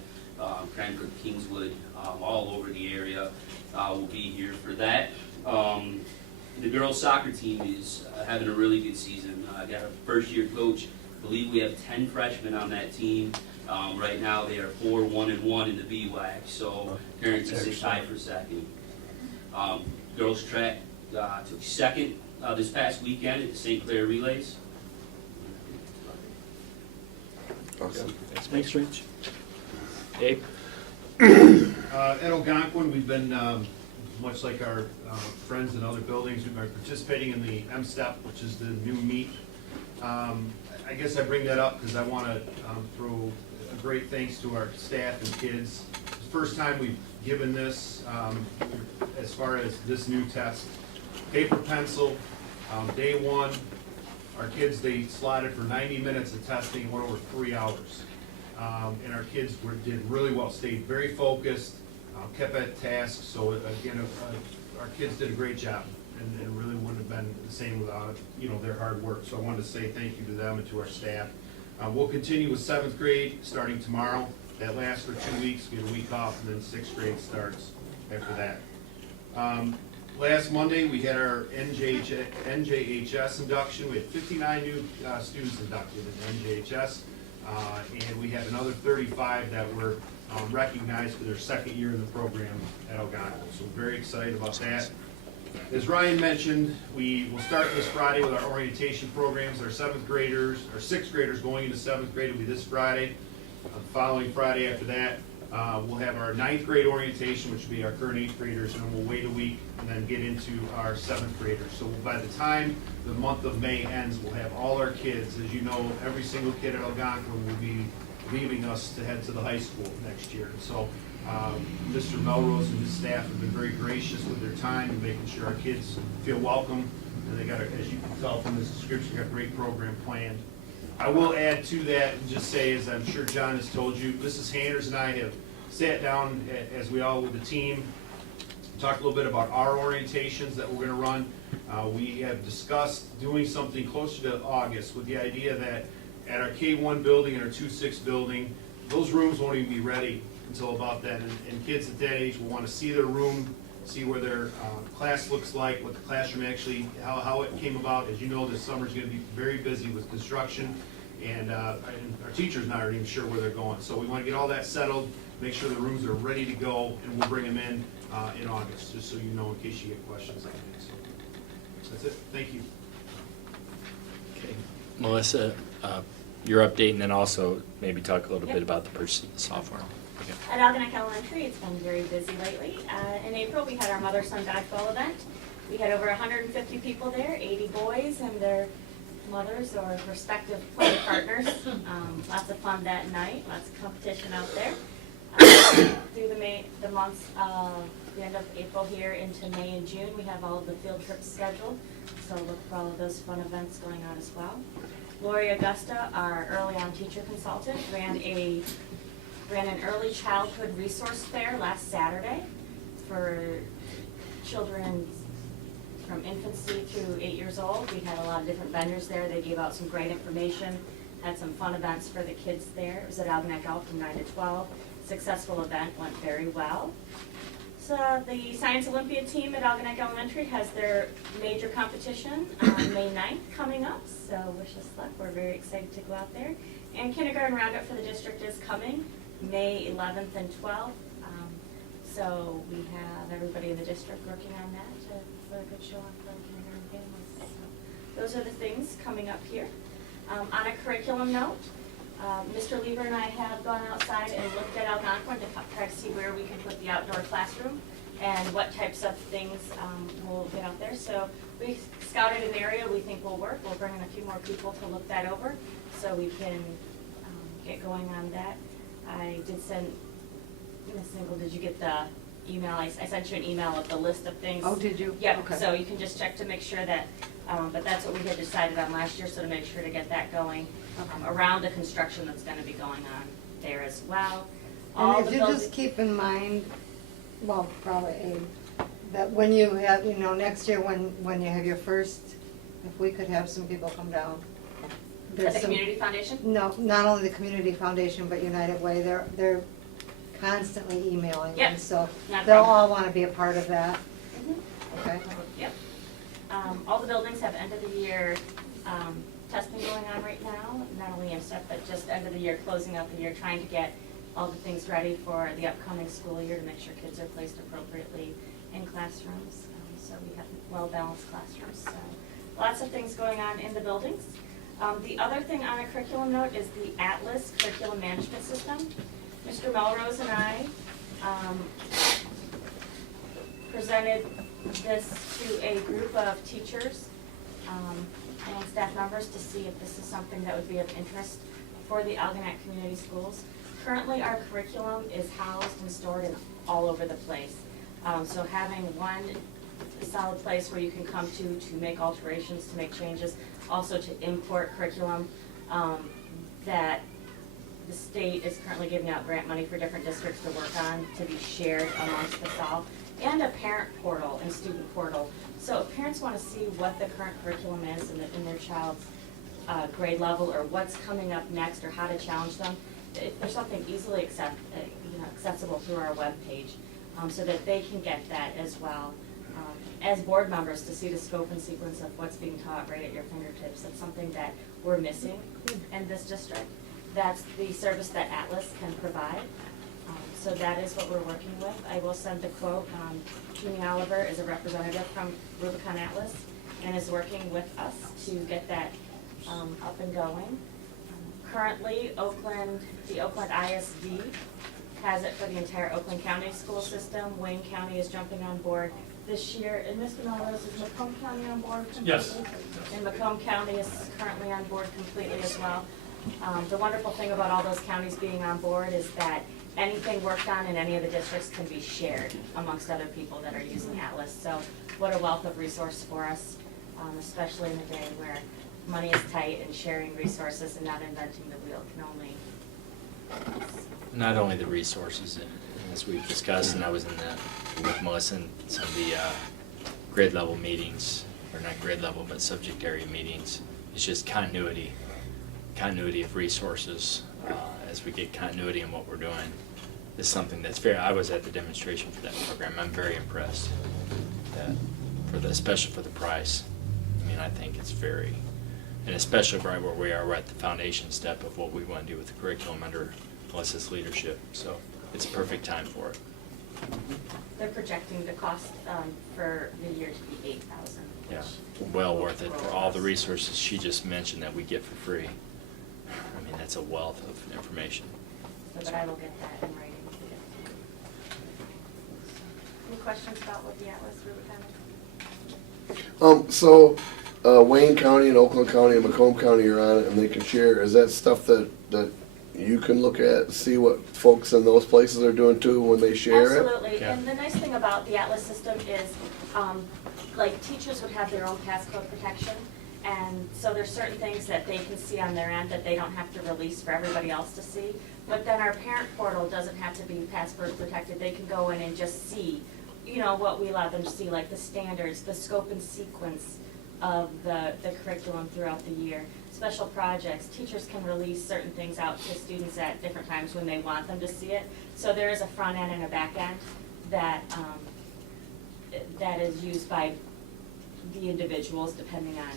Cranbrook, Kingswood, all over the area. We'll be here for that. The girls' soccer team is having a really good season. I got a first-year coach. I believe we have 10 freshmen on that team. Right now they are 4-1-1 in the BWAC, so currently sit tied for 2nd. Girls' track took 2nd this past weekend at the St. Clair Relays. Awesome. Thanks, Rich. Dave? At Algonquin, we've been, much like our friends in other buildings, we've been participating in the M-STEP, which is the new meet. I guess I bring that up because I want to throw a great thanks to our staff and kids. It's the first time we've given this as far as this new test. Paper, pencil, day 1, our kids, they slotted for 90 minutes of testing, went over 3 hours. And our kids did really well, stayed very focused, kept at task. So again, our kids did a great job, and it really wouldn't have been the same without their hard work. So I wanted to say thank you to them and to our staff. We'll continue with 7th grade starting tomorrow. That lasts for 2 weeks, get a week off, and then 6th grade starts after that. Last Monday, we had our NJHS induction. We had 59 new students inducted in NJHS, and we had another 35 that were recognized for their 2nd year in the program at Algonquin. So we're very excited about that. As Ryan mentioned, we will start this Friday with our orientation programs. Our 7th graders, our 6th graders going into 7th grade will be this Friday. The following Friday after that, we'll have our 9th grade orientation, which will be our current 8th graders, and then we'll wait a week and then get into our 7th graders. So by the time the month of May ends, we'll have all our kids. As you know, every single kid at Algonquin will be leaving us to head to the high school next year. And so Mr. Melrose and his staff have been very gracious with their time and making sure our kids feel welcome. And they got, as you can tell from this description, got a great program planned. I will add to that and just say, as I'm sure John has told you, Mrs. Handers and I have sat down, as we all with the team, talked a little bit about our orientations that we're going to run. We have discussed doing something closer to August with the idea that at our K1 building and our 2-6 building, those rooms won't even be ready until about then. And kids at that age will want to see their room, see where their class looks like, what the classroom actually, how it came about. As you know, this summer is going to be very busy with construction, and our teachers not even sure where they're going. So we want to get all that settled, make sure the rooms are ready to go, and we'll bring them in August, just so you know in case you get questions on it. So that's it. Thank you. Okay. Melissa, your update, and then also maybe talk a little bit about the purchase of the software. At Algonac Elementary, it's been very busy lately. In April, we had our mother-son dodgeball event. We had over 150 people there, 80 boys and their mothers or respective play partners. Lots of fun that night, lots of competition out there. Through the months of the end of April here into May and June, we have all of the field trips scheduled. So look for all of those fun events going on as well. Lori Augusta, our early on teacher consultant, ran an early childhood resource fair last Saturday for children from infancy through 8 years old. We had a lot of different vendors there. They gave out some great information, had some fun events for the kids there. It was at Algonac Elk from 9 to 12. Successful event, went very well. So the Science Olympia team at Algonac Elementary has their major competition on May 9th coming up, so wish us luck. We're very excited to go out there. And kindergarten roundup for the district is coming May 11th and 12th. So we have everybody in the district working on that for a good show on for kindergarten families. So those are the things coming up here. On a curriculum note, Mr. Lieber and I have gone outside and looked at Algonquin to try to see where we can put the outdoor classroom and what types of things we'll get out there. So we scouted an area we think will work. We'll bring in a few more people to look that over so we can get going on that. I did send, Ms. Single, did you get the email? I sent you an email of the list of things. Oh, did you? Yep, Okay. so you can just check to make sure that, but that's what we had decided on last year, so to make sure to get that going around the construction that's gonna be going on there as well. All And the if you buildings- just keep in mind, well, probably Abe, that when you have, next year when you have your first, if we could have some people come down. At There's the some- community foundation? No, not only the Community Foundation, but United Way, they're constantly emailing them, Yep, so not a they'll problem. all wanna be a part of that, okay? Yep. All the buildings have end of the year testing going on right now, not only MSTEP, but just end of the year, closing out the year, trying to get all the things ready for the upcoming school year to make sure kids are placed appropriately in classrooms. So we have well-balanced classrooms. So lots of things going on in the buildings. The other thing on a curriculum note is the Atlas Curriculum Management System. Mr. Melrose and I presented this to a group of teachers and staff members to see if this is something that would be of interest for the Algonac Community Schools. Currently, our curriculum is housed and stored in all over the place. So having one solid place where you can come to make alterations, to make changes, also to import curriculum that the state is currently giving out grant money for different districts to work on to be shared amongst us all, and a parent portal and student portal. So if parents want to see what the current curriculum is in their child's grade level, or what's coming up next, or how to challenge them, if there's something easily accessible through our webpage, so that they can get that as well. As board members, to see the scope and sequence of what's being taught right at your fingertips, that's something that we're missing in this district. That's the service that Atlas can provide. So that is what we're working with. I will send the quote. Jeannie Oliver is a representative from Rubicon Atlas and is working with us to get that up and going. Currently, the Oakland ISD has it for the entire Oakland County school system. Wayne County is jumping on board this year. And Mr. Melrose, is Macomb County on board completely? Yes. And Macomb County is currently on board completely as well. The wonderful thing about all those counties being on board is that anything worked on in any of the districts can be shared amongst other people that are using Atlas. So what a wealth of resource for us, especially in a day where money is tight, and sharing resources and not inventing the wheel can only. Not only the resources, and as we've discussed, and I was in with Melissa in some of the grade level meetings, or not grade level, but subject area meetings, it's just continuity of resources. As we get continuity in what we're doing, is something that's fair. I was at the demonstration for that program. I'm very impressed that especially for the price. I mean, I think it's very, and especially right where we are, we're at the foundation step of what we want to do with the curriculum under Melissa's leadership. So it's a perfect time for it. They're projecting the cost for the year to be $8,000. Yeah, well worth it for all the resources she just mentioned that we get for free. I mean, that's a wealth of information. So, but I will get that in writing. questions about what the Atlas we were kind of. So, Wayne County and Oakland County and Macomb County are on it and they can share. Is that stuff that you can look at, see what folks in those places are doing too when they share it? Absolutely, and the nice thing about the Atlas system is, like, teachers would have their own passcode protection, and so there's certain things that they can see on their end that they don't have to release for everybody else to see. But then our parent portal doesn't have to be password protected, they can go in and just see, you know, what we allow them to see, like the standards, the scope and sequence of the curriculum throughout the year. Special projects, teachers can release certain things out to students at different times when they want them to see it. So there is a front end and a back end that, that is used by the individuals depending on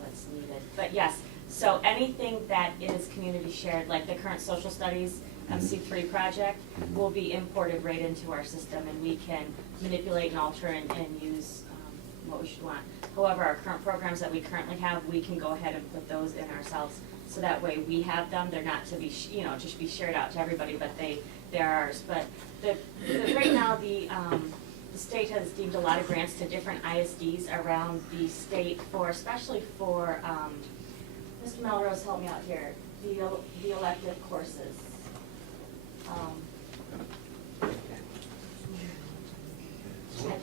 what's needed. But yes, so anything that is community shared, like the current social studies MC3 project, will be imported right into our system, and we can manipulate and alter and use what we should want. However, our current programs that we currently have, we can go ahead and put those in ourselves, so that way we have them. They're not to be, just be shared out to everybody, but they're ours. But right now, the state has deemed a lot of grants to different ISDs around the state for, especially for, Mr. Melrose, help me out here, the elective courses. I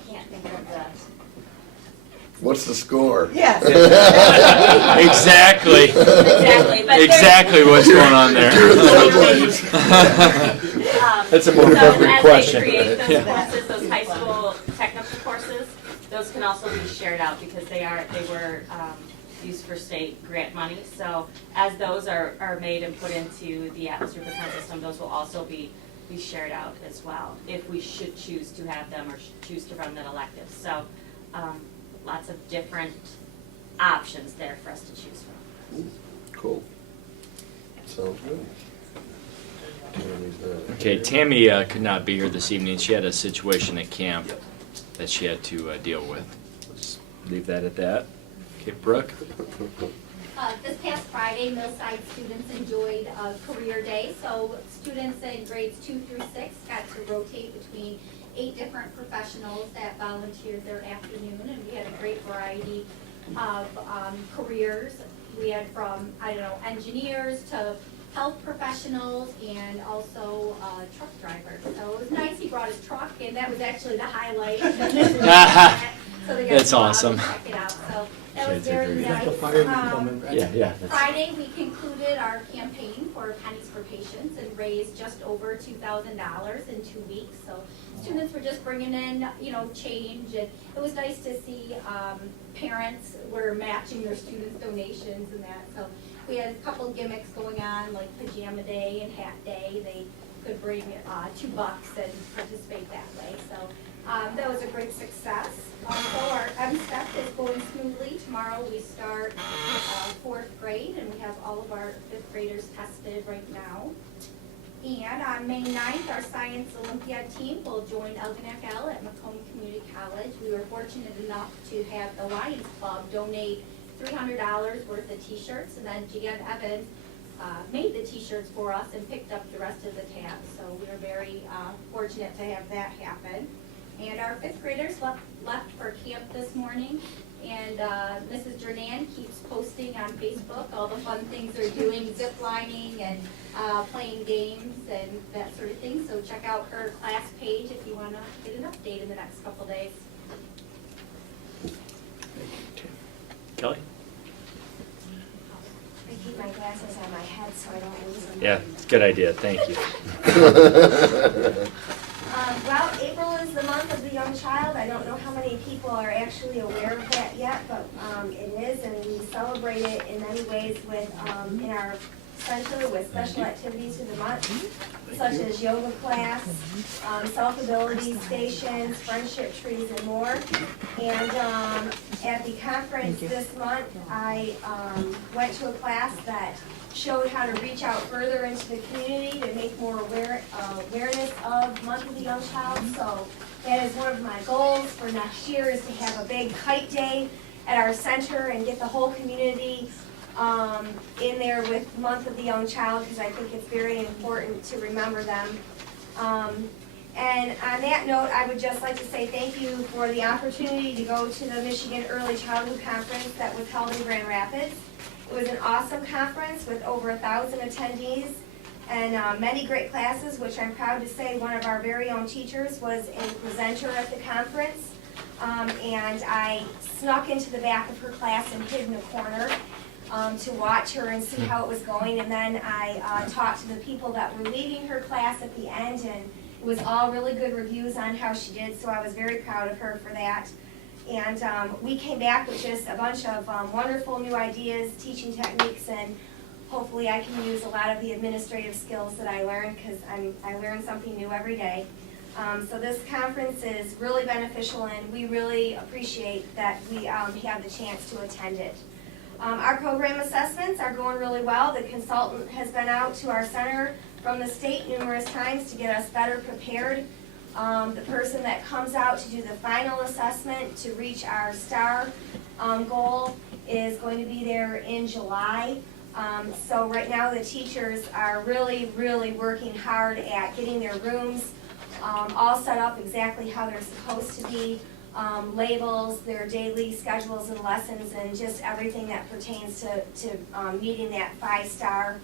can't think of the. What's the score? Yes. Exactly. Exactly, but Exactly what's going on there. That's a more appropriate question. As they create those courses, those high school technical courses, those can also be shared out because they were used for state grant money. So as those are made and put into the Atlas Rubicon system, those will also be shared out as well, if we should choose to have them or choose to run that elective. So lots of different options there for us to choose from. Cool. Sounds good. Okay, Tammy could not be here this evening. She had a situation at camp that she had to deal with. Let's leave that at that. Okay, Brooke? This past Friday, Millside students enjoyed Career Day. So students in grades 2 through 6 got to rotate between 8 different professionals that volunteered their afternoon, and we had a great variety of careers. We had from, engineers to health professionals and also truck drivers. So it was nice he brought his truck, and that was actually the highlight. So they got That's to go out awesome. and check it out. So that was Kids are very great. nice. Like the firemen coming, right? Yeah. Friday, we concluded our campaign for Pennies for Patients and raised just over $2,000 in 2 weeks. So students were just bringing in, change, and it was nice to see parents were matching their students' donations and that. So we had a couple gimmicks going on, like Pajama Day and Hat Day. They could bring $2 and participate that way. So that was a great success. So our MSTEP is going smoothly. Tomorrow we start 4th grade, and we have all of our 5th graders tested right now. And on May 9th, our Science Olympiad team will join Elginak L at Macomb Community College. We were fortunate enough to have the Lions Club donate $300 worth of t-shirts, and then Jan Evans made the t-shirts for us and picked up the rest of the tabs. So we were very fortunate to have that happen. And our 5th graders left for camp this morning, and Mrs. Jernan keeps posting on Facebook all the fun things they're doing, zip lining and playing games and that sort of thing. So check out her class page if you want to get an update in the next couple days. Kelly? I keep my glasses on my head so I don't lose them. Yeah, good idea. Thank you. Well, April is the month of the young child. I don't know how many people are actually aware of that yet, but it is, and we celebrate it in many ways with in our center with special activities through the month, such as yoga class, self-ability stations, friendship trees, and more. And at the conference this month, I went to a class that showed how to reach out further into the community to make more awareness of Month of the Young Child. So that is one of my goals for next year, is to have a big kite day at our center and get the whole community in there with Month of the Young Child, because I think it's very important to remember them. And on that note, I would just like to say thank you for the opportunity to go to the Michigan Early Childhood Conference that was held in Grand Rapids. It was an awesome conference with over 1,000 attendees and many great classes, which I'm proud to say one of our very own teachers was a presenter at the conference. And I snuck into the back of her class and hid in a corner to watch her and see how it was going. And then I talked to the people that were leading her class at the end, and it was all really good reviews on how she did, so I was very proud of her for that. And we came back with just a bunch of wonderful new ideas, teaching techniques, and hopefully I can use a lot of the administrative skills that I learned, because I learn something new every day. So this conference is really beneficial, and we really appreciate that we have the chance to attend it. Our program assessments are going really well. The consultant has been out to our center from the state numerous times to get us better prepared. The person that comes out to do the final assessment to reach our STAR goal is going to be there in July. So right now the teachers are really, really working hard at getting their rooms all set up exactly how they're supposed to be. Labels, their daily schedules and lessons, and just everything that pertains to meeting that 5-star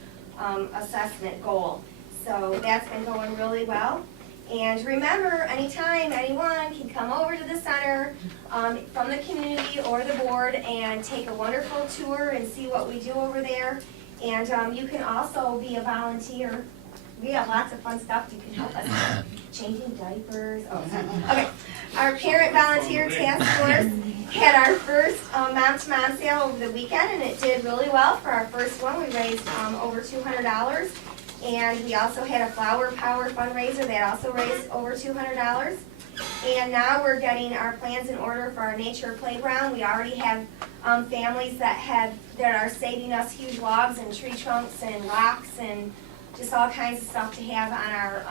assessment goal. So that's been going really well. And remember, anytime anyone can come over to the center from the community or the board and take a wonderful tour and see what we do over there. And you can also be a volunteer. We have lots of fun stuff you can help us with. Changing diapers. Oh, okay. Our parent volunteer task force had our first mom-to-mom sale over the weekend, and it did really well. For our first one, we raised over $200. And we also had a Flower Power fundraiser that also raised over $200. And now we're getting our plans in order for our nature playground. We already have families that are saving us huge logs and tree trunks and rocks and just all kinds of stuff to have on our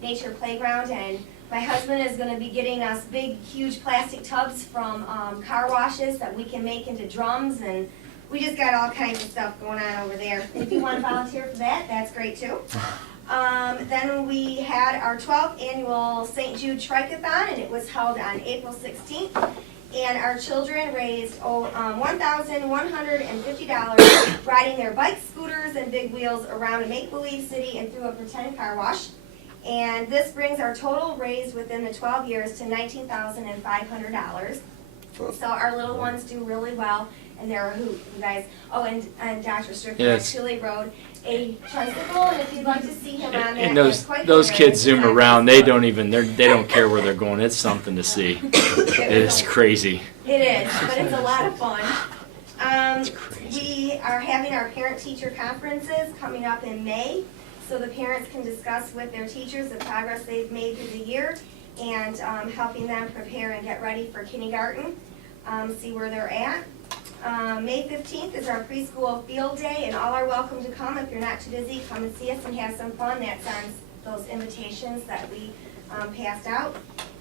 nature playground. And my husband is going to be getting us big, huge plastic tubs from car washes that we can make into drums, and we just got all kinds of stuff going on over there. If you want to volunteer for that, that's great too. Then we had our 12th annual St. Jude Triathlon, and it was held on April 16th. And our children raised $1,150 riding their bikes, scooters, and big wheels around a make-believe city and through a pretend car wash. And this brings our total raised within the 12 years to $19,500. So our little ones do really well, and they're a hoot, you guys. Oh, and Dr. Strickland actually rode a tricycle, and if you'd like to see him on that, And it's quite those hilarious. kids zoom around. They don't care where they're going. It's something to see. It is crazy. It is, but it's a lot of fun. We are having our parent-teacher conferences coming up in May, so the parents can discuss with their teachers the progress they've made through the year and helping them prepare and get ready for kindergarten, see where they're at. May 15th is our preschool field day, and all are welcome to come. If you're not too busy, come and see us and have some fun. That's on those invitations that we passed out.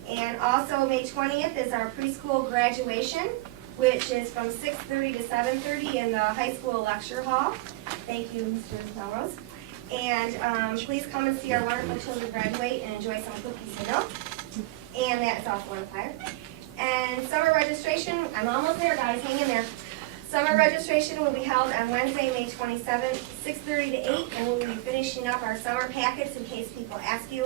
And also May 20th is our preschool graduation, which is from 6:30 to 7:30 in the high school lecture hall. Thank you, Mr. Melrose. And please come and see our wonderful children graduate and enjoy some cookies and milk. And that's also on fire. And summer registration, I'm almost there, guys, hang in there. Summer registration will be held on Wednesday, May 27th, 6:30 to 8, and we'll be finishing up our summer packets in case people ask you.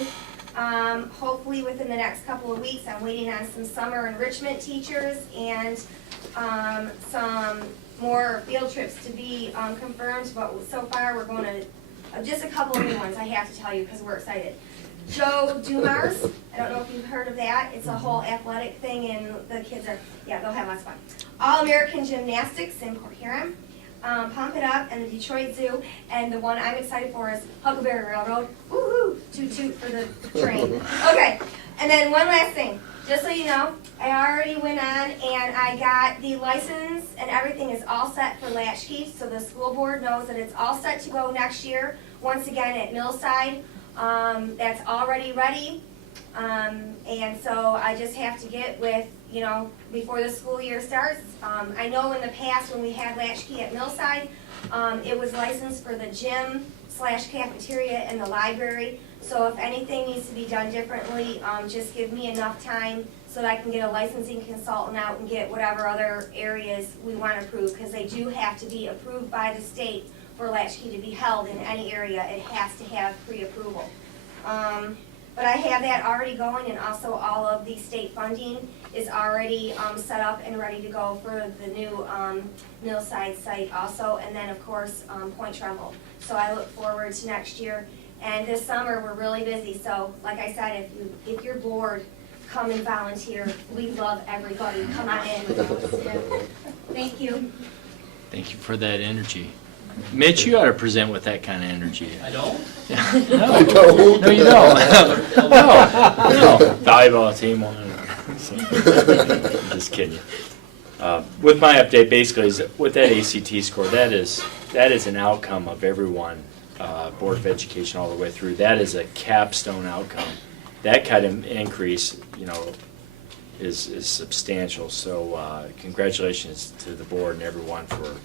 Hopefully within the next couple of weeks, I'm waiting on some summer enrichment teachers and some more field trips to be confirmed, but so far we're going to, just a couple of new ones I have to tell you because we're excited. Joe Dumars, I don't know if you've heard of that. It's a whole athletic thing, and the kids are, they'll have lots of fun. All-American Gymnastics in Port Huron, Pump It Up, and the Detroit Zoo, and the one I'm excited for is Huckleberry Railroad. Woohoo! Toot toot for the train. Okay, and then one last thing. Just so you know, I already went on and I got the license and everything is all set for Latchkey, so the school board knows that it's all set to go next year, once again at Millside. That's already ready, and so I just have to get with, before the school year starts. I know in the past when we had Latchkey at Millside, it was licensed for the gym/cafeteria and the library, So if anything needs to be done differently, just give me enough time so that I can get a licensing consultant out and get whatever other areas we want approved, because they do have to be approved by the state for latchkey to be held in any area. It has to have pre-approval. But I have that already going, and also all of the state funding is already set up and ready to go for the new Millside site also, and then of course Point Trumbull. So I look forward to next year. And this summer we're really busy. So like I said, if you're bored, come and volunteer. We love everybody. Come on in with us. Thank you. Thank you for that energy. Mitch, you ought to present with that kind of energy. I don't? No, I don't. No, you don't. No. Volleyball team won. Just kidding. With my update, basically, is with that ACT score, that is an outcome of everyone, Board of Education all the way through. That is a capstone outcome. That kind of increase, is substantial. So congratulations to the board and everyone for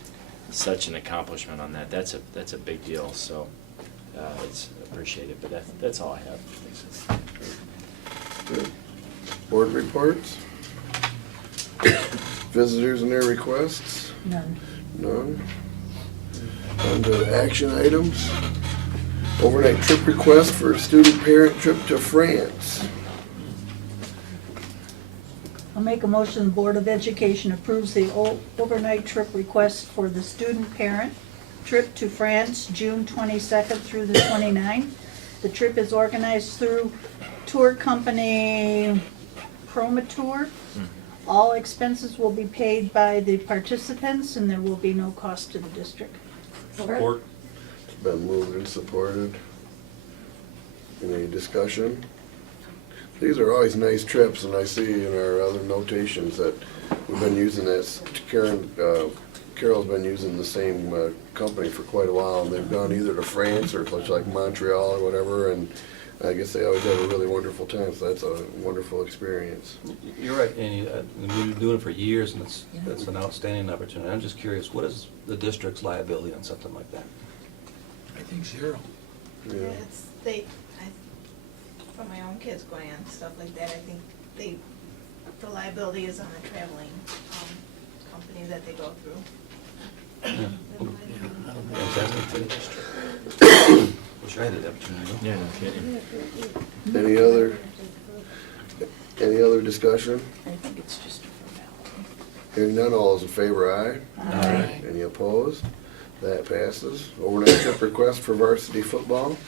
such an accomplishment on that. That's a big deal. So it's appreciated. But that's all I have. Thanks. Good. Board reports? Visitors and their requests? None. None. On to action items. Overnight trip request for a student parent trip to France. I'll make a motion, the Board of Education approves the overnight trip request for the student parent trip to France, June 22nd through the 29th. The trip is organized through tour company Promatour. All expenses will be paid by the participants, and there will be no cost to the district. Support. It's been moved and supported. Any discussion? These are always nice trips, and I see in our other notations that we've been using this. Carol's been using the same company for quite a while, and they've gone either to France or like Montreal or whatever, and I guess they always have a really wonderful time, so that's a wonderful experience. You're right, Annie. We've been doing it for years, and it's an outstanding opportunity. I'm just curious, what is the district's liability on something like that? I think zero. Yeah. For my own kids going on stuff like that, I think the liability is on the traveling company that they go through. Wish I had that opportunity. Yeah, no kidding. Any other discussion? I think it's just a formality. Hearing none, all those in favor, aye. Aye. Any opposed? That passes. Overnight trip request for varsity football.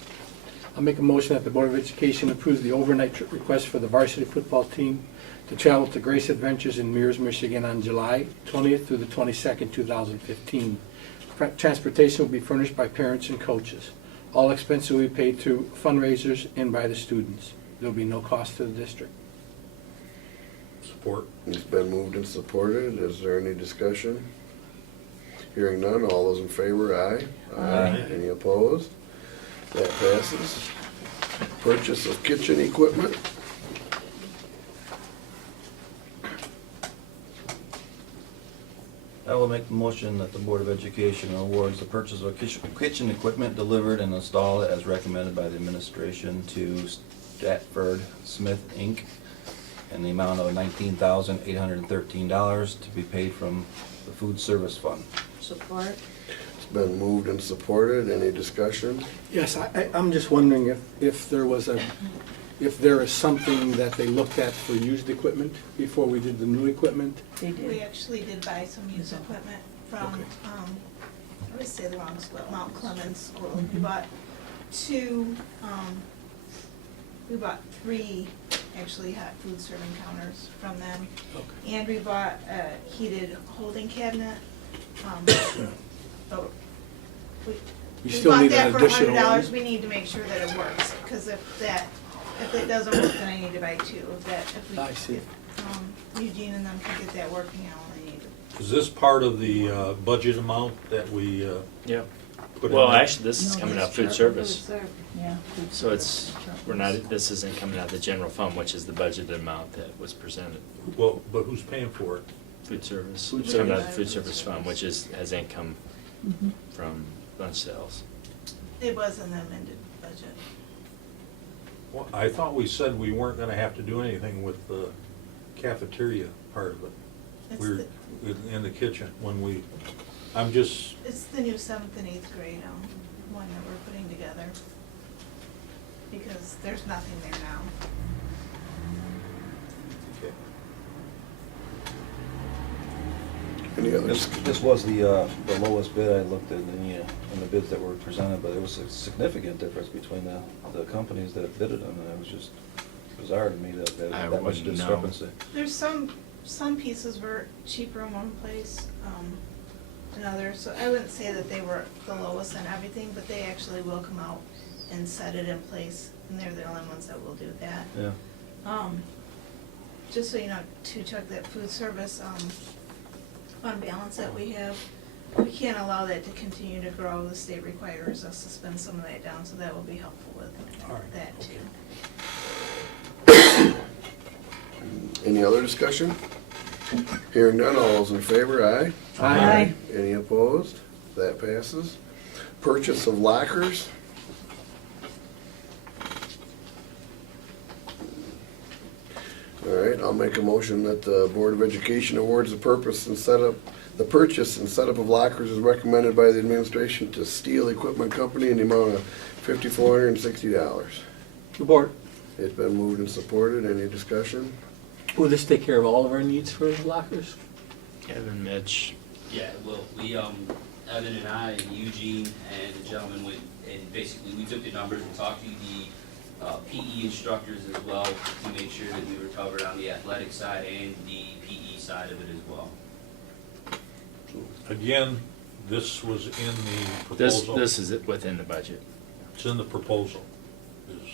I'll make a motion that the Board of Education approves the overnight trip request for the varsity football team to travel to Grace Adventures in Mears, Michigan on July 20th through the 22nd, 2015. Transportation will be furnished by parents and coaches. All expenses will be paid through fundraisers and by the students. There will be no cost to the district. Support. It's been moved and supported. Is there any discussion? Hearing none, all those in favor, aye. Aye. Any opposed? That passes. Purchase of kitchen equipment. I will make the motion that the Board of Education awards the purchase of kitchen equipment delivered and installed as recommended by the administration to Stratford Smith, Inc. in the amount of $19,813 to be paid from the Food Service Fund. Support. It's been moved and supported. Any discussion? Yes, I'm just wondering if there is something that they looked at for used equipment before we did the new equipment. They did. We actually did buy some used equipment from, Okay. I would say the wrong school, Mount Clemens School. We bought we bought 3 actually hot food serving counters from them. Okay. And we bought a heated holding cabinet. But You we still bought need that an for additional $100. one? We need to make sure that it works, because if it doesn't work, then I need to buy 2. I see. If Eugene and them can get that working, I only need Is this part of the budget amount that we Yeah. put in? Well, there? actually, this is No, coming that's out food true. service. Yeah. So this isn't coming out of the general fund, which is the budgeted amount that was presented. Well, but who's paying for it? Food service. Food It's coming out of service. the food service fund, which has income from lunch sales. it. It was in the amended budget. Well, I thought we said we weren't gonna have to do anything with the cafeteria part of it. It's We were in the kitchen when we, I'm just, It's the new 7th and 8th grade, one that we're putting together. Because there's nothing there now. okay. Any others? This was the lowest bid I looked at in the bids that were presented, but it was a significant difference between the companies that bid it, and it was just bizarre to me that I that much wouldn't know. discrepancy. There's some pieces were cheaper in one place, than others, so I wouldn't say that they were the lowest on everything, but they actually will come out and set it in place, and they're the only ones that will do that. Yeah. Just so you know, to Chuck, that food service, fund balance that we have, we can't allow that to continue to grow. The state requires us to spend some of that down, so that will be helpful with All right, that too. Any other discussion? Hearing none, all those in favor, aye? Aye. Any opposed? That passes. Purchase of lockers. All right, I'll make a motion that the Board of Education awards the purchase and setup of lockers as recommended by the administration to Steel Equipment Company in the amount of $5,460. Support. It's been moved and supported. Any discussion? Will this take care of all of our needs for lockers? Kevin, Mitch, Yeah, well, we, Evan and I and Eugene and the gentleman went, and basically we took the numbers and talked to the PE instructors as well to make sure that we were covered on the athletic side and the PE side of it as well. Again, this was in the proposal. this is within the budget. It's in the proposal.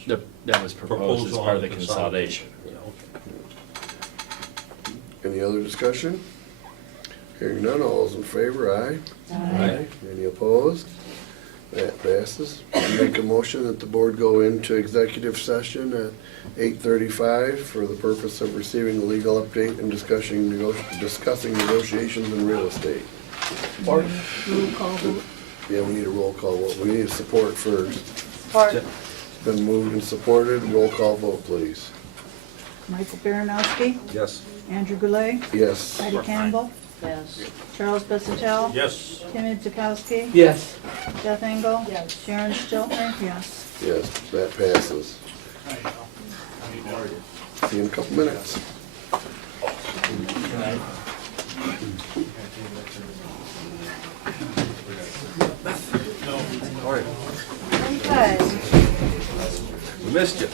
That was proposed as Proposal part of on the consolidation. Yeah, okay. Any other discussion? Hearing none, all those in favor, aye? Aye. Any opposed? That passes. I make a motion that the board go into executive session at 8:35 for the purpose of receiving a legal update and discussing negotiations in real estate. Support. Roll call vote. Yeah, we need a roll call vote. We need support first. Support. It's been moved and supported. Roll call vote, please. Michael Baranowski, Yes. Andrew Goulet, Yes. Patty Campbell, Yes. Charles Basatel, Yes. Tim Itzakowski, Yes. Beth Engel, Yes. Sharon Stiltner, yes. Yes, that passes. See you in a couple minutes. All right. I'm good. We missed you.